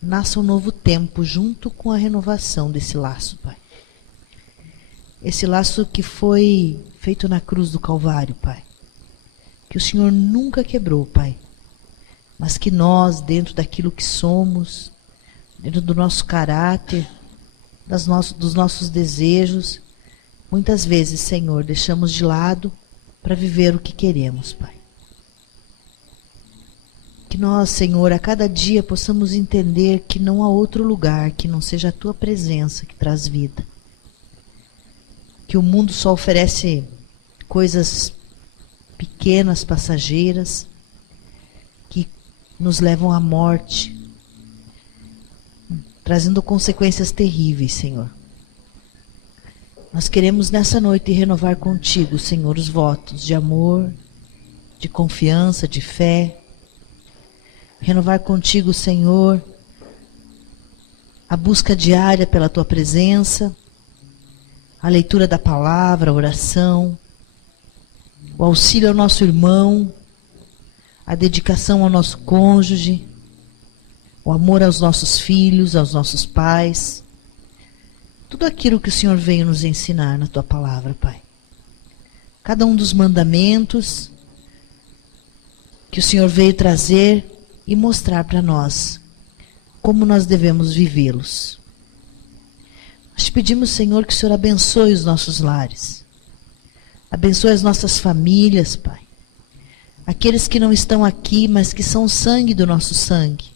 nasça um novo tempo junto com a renovação desse laço, Pai. Esse laço que foi feito na cruz do Calvário, Pai. Que o Senhor nunca quebrou, Pai. Mas que nós, dentro daquilo que somos, dentro do nosso caráter, dos nossos desejos, muitas vezes, Senhor, deixamos de lado para viver o que queremos, Pai. Que nós, Senhor, a cada dia possamos entender que não há outro lugar que não seja a Tua presença que traz vida. Que o mundo só oferece coisas pequenas, passageiras, que nos levam à morte, trazendo consequências terríveis, Senhor. Nós queremos nessa noite renovar contigo, Senhor, os votos de amor, de confiança, de fé. Renovar contigo, Senhor, a busca diária pela Tua presença, a leitura da palavra, a oração, o auxílio ao nosso irmão, a dedicação ao nosso cônjuge, o amor aos nossos filhos, aos nossos pais. Tudo aquilo que o Senhor veio nos ensinar na Tua palavra, Pai. Cada um dos mandamentos que o Senhor veio trazer e mostrar para nós como nós devemos vivê-los. Nós te pedimos, Senhor, que o Senhor abençoe os nossos lares. Abençoe as nossas famílias, Pai. Aqueles que não estão aqui, mas que são sangue do nosso sangue.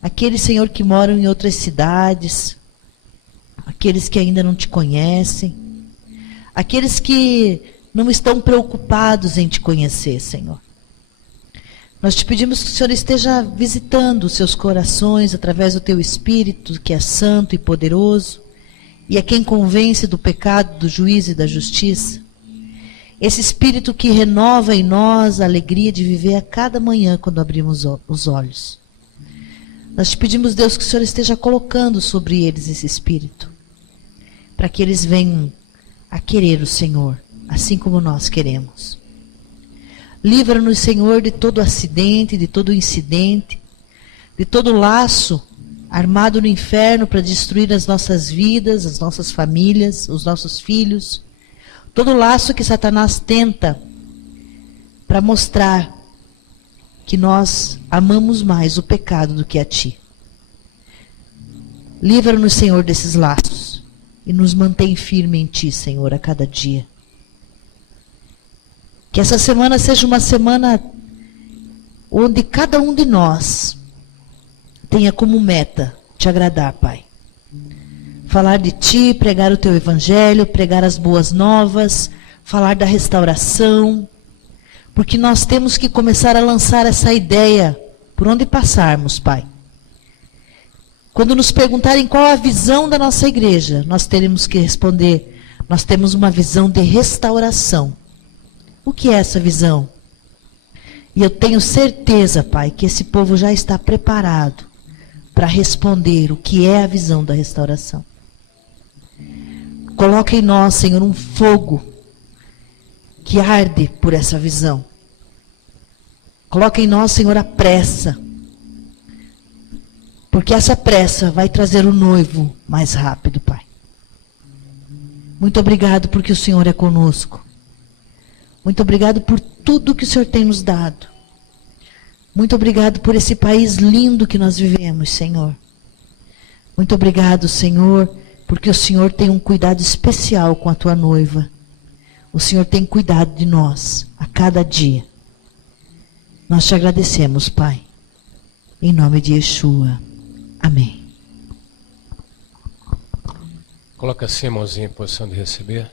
Aqueles, Senhor, que moram em outras cidades. Aqueles que ainda não te conhecem. Aqueles que não estão preocupados em te conhecer, Senhor. Nós te pedimos que o Senhor esteja visitando os seus corações através do Teu Espírito, que é santo e poderoso, e é quem convence do pecado, do juízo e da justiça. Esse Espírito que renova em nós a alegria de viver a cada manhã quando abrimos os olhos. Nós te pedimos, Deus, que o Senhor esteja colocando sobre eles esse Espírito, para que eles venham a querer o Senhor, assim como nós queremos. Livra-nos, Senhor, de todo acidente, de todo incidente, de todo laço armado no inferno para destruir as nossas vidas, as nossas famílias, os nossos filhos. Todo laço que Satanás tenta para mostrar que nós amamos mais o pecado do que a Ti. Livra-nos, Senhor, desses laços e nos mantém firme em Ti, Senhor, a cada dia. Que essa semana seja uma semana onde cada um de nós tenha como meta Te agradar, Pai. Falar de Ti, pregar o Teu Evangelho, pregar as boas novas, falar da restauração, porque nós temos que começar a lançar essa ideia por onde passarmos, Pai. Quando nos perguntarem qual a visão da nossa igreja, nós teremos que responder: nós temos uma visão de restauração. O que é essa visão? E eu tenho certeza, Pai, que esse povo já está preparado para responder o que é a visão da restauração. Coloca em nós, Senhor, um fogo que arde por essa visão. Coloca em nós, Senhor, a pressa. Porque essa pressa vai trazer o noivo mais rápido, Pai. Muito obrigado porque o Senhor é conosco. Muito obrigado por tudo que o Senhor tem nos dado. Muito obrigado por esse país lindo que nós vivemos, Senhor. Muito obrigado, Senhor, porque o Senhor tem um cuidado especial com a Tua noiva. O Senhor tem cuidado de nós a cada dia. Nós Te agradecemos, Pai. Em nome de Yeshua. Amém. Coloca assim a mãozinha em posição de receber.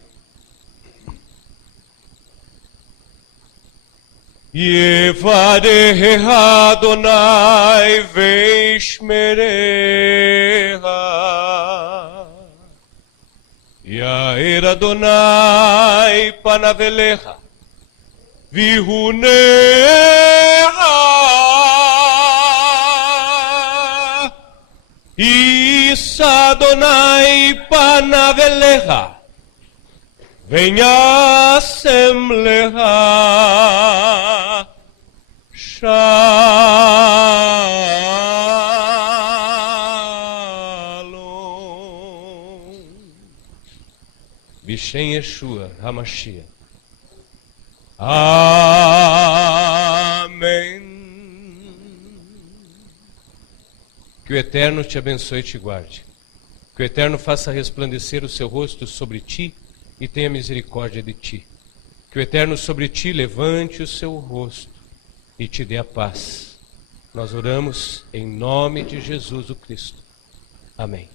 Yevareha Adonai veishmereha Yair Adonai panaveleha Vihuneha Isa Adonai panaveleha Venha Semleha Shalom. Bishem Yeshua HaMashiach. Amém. Que o Eterno te abençoe e te guarde. Que o Eterno faça resplandecer o seu rosto sobre ti e tenha misericórdia de ti. Que o Eterno sobre ti levante o seu rosto e te dê a paz. Nós oramos em nome de Jesus o Cristo. Amém.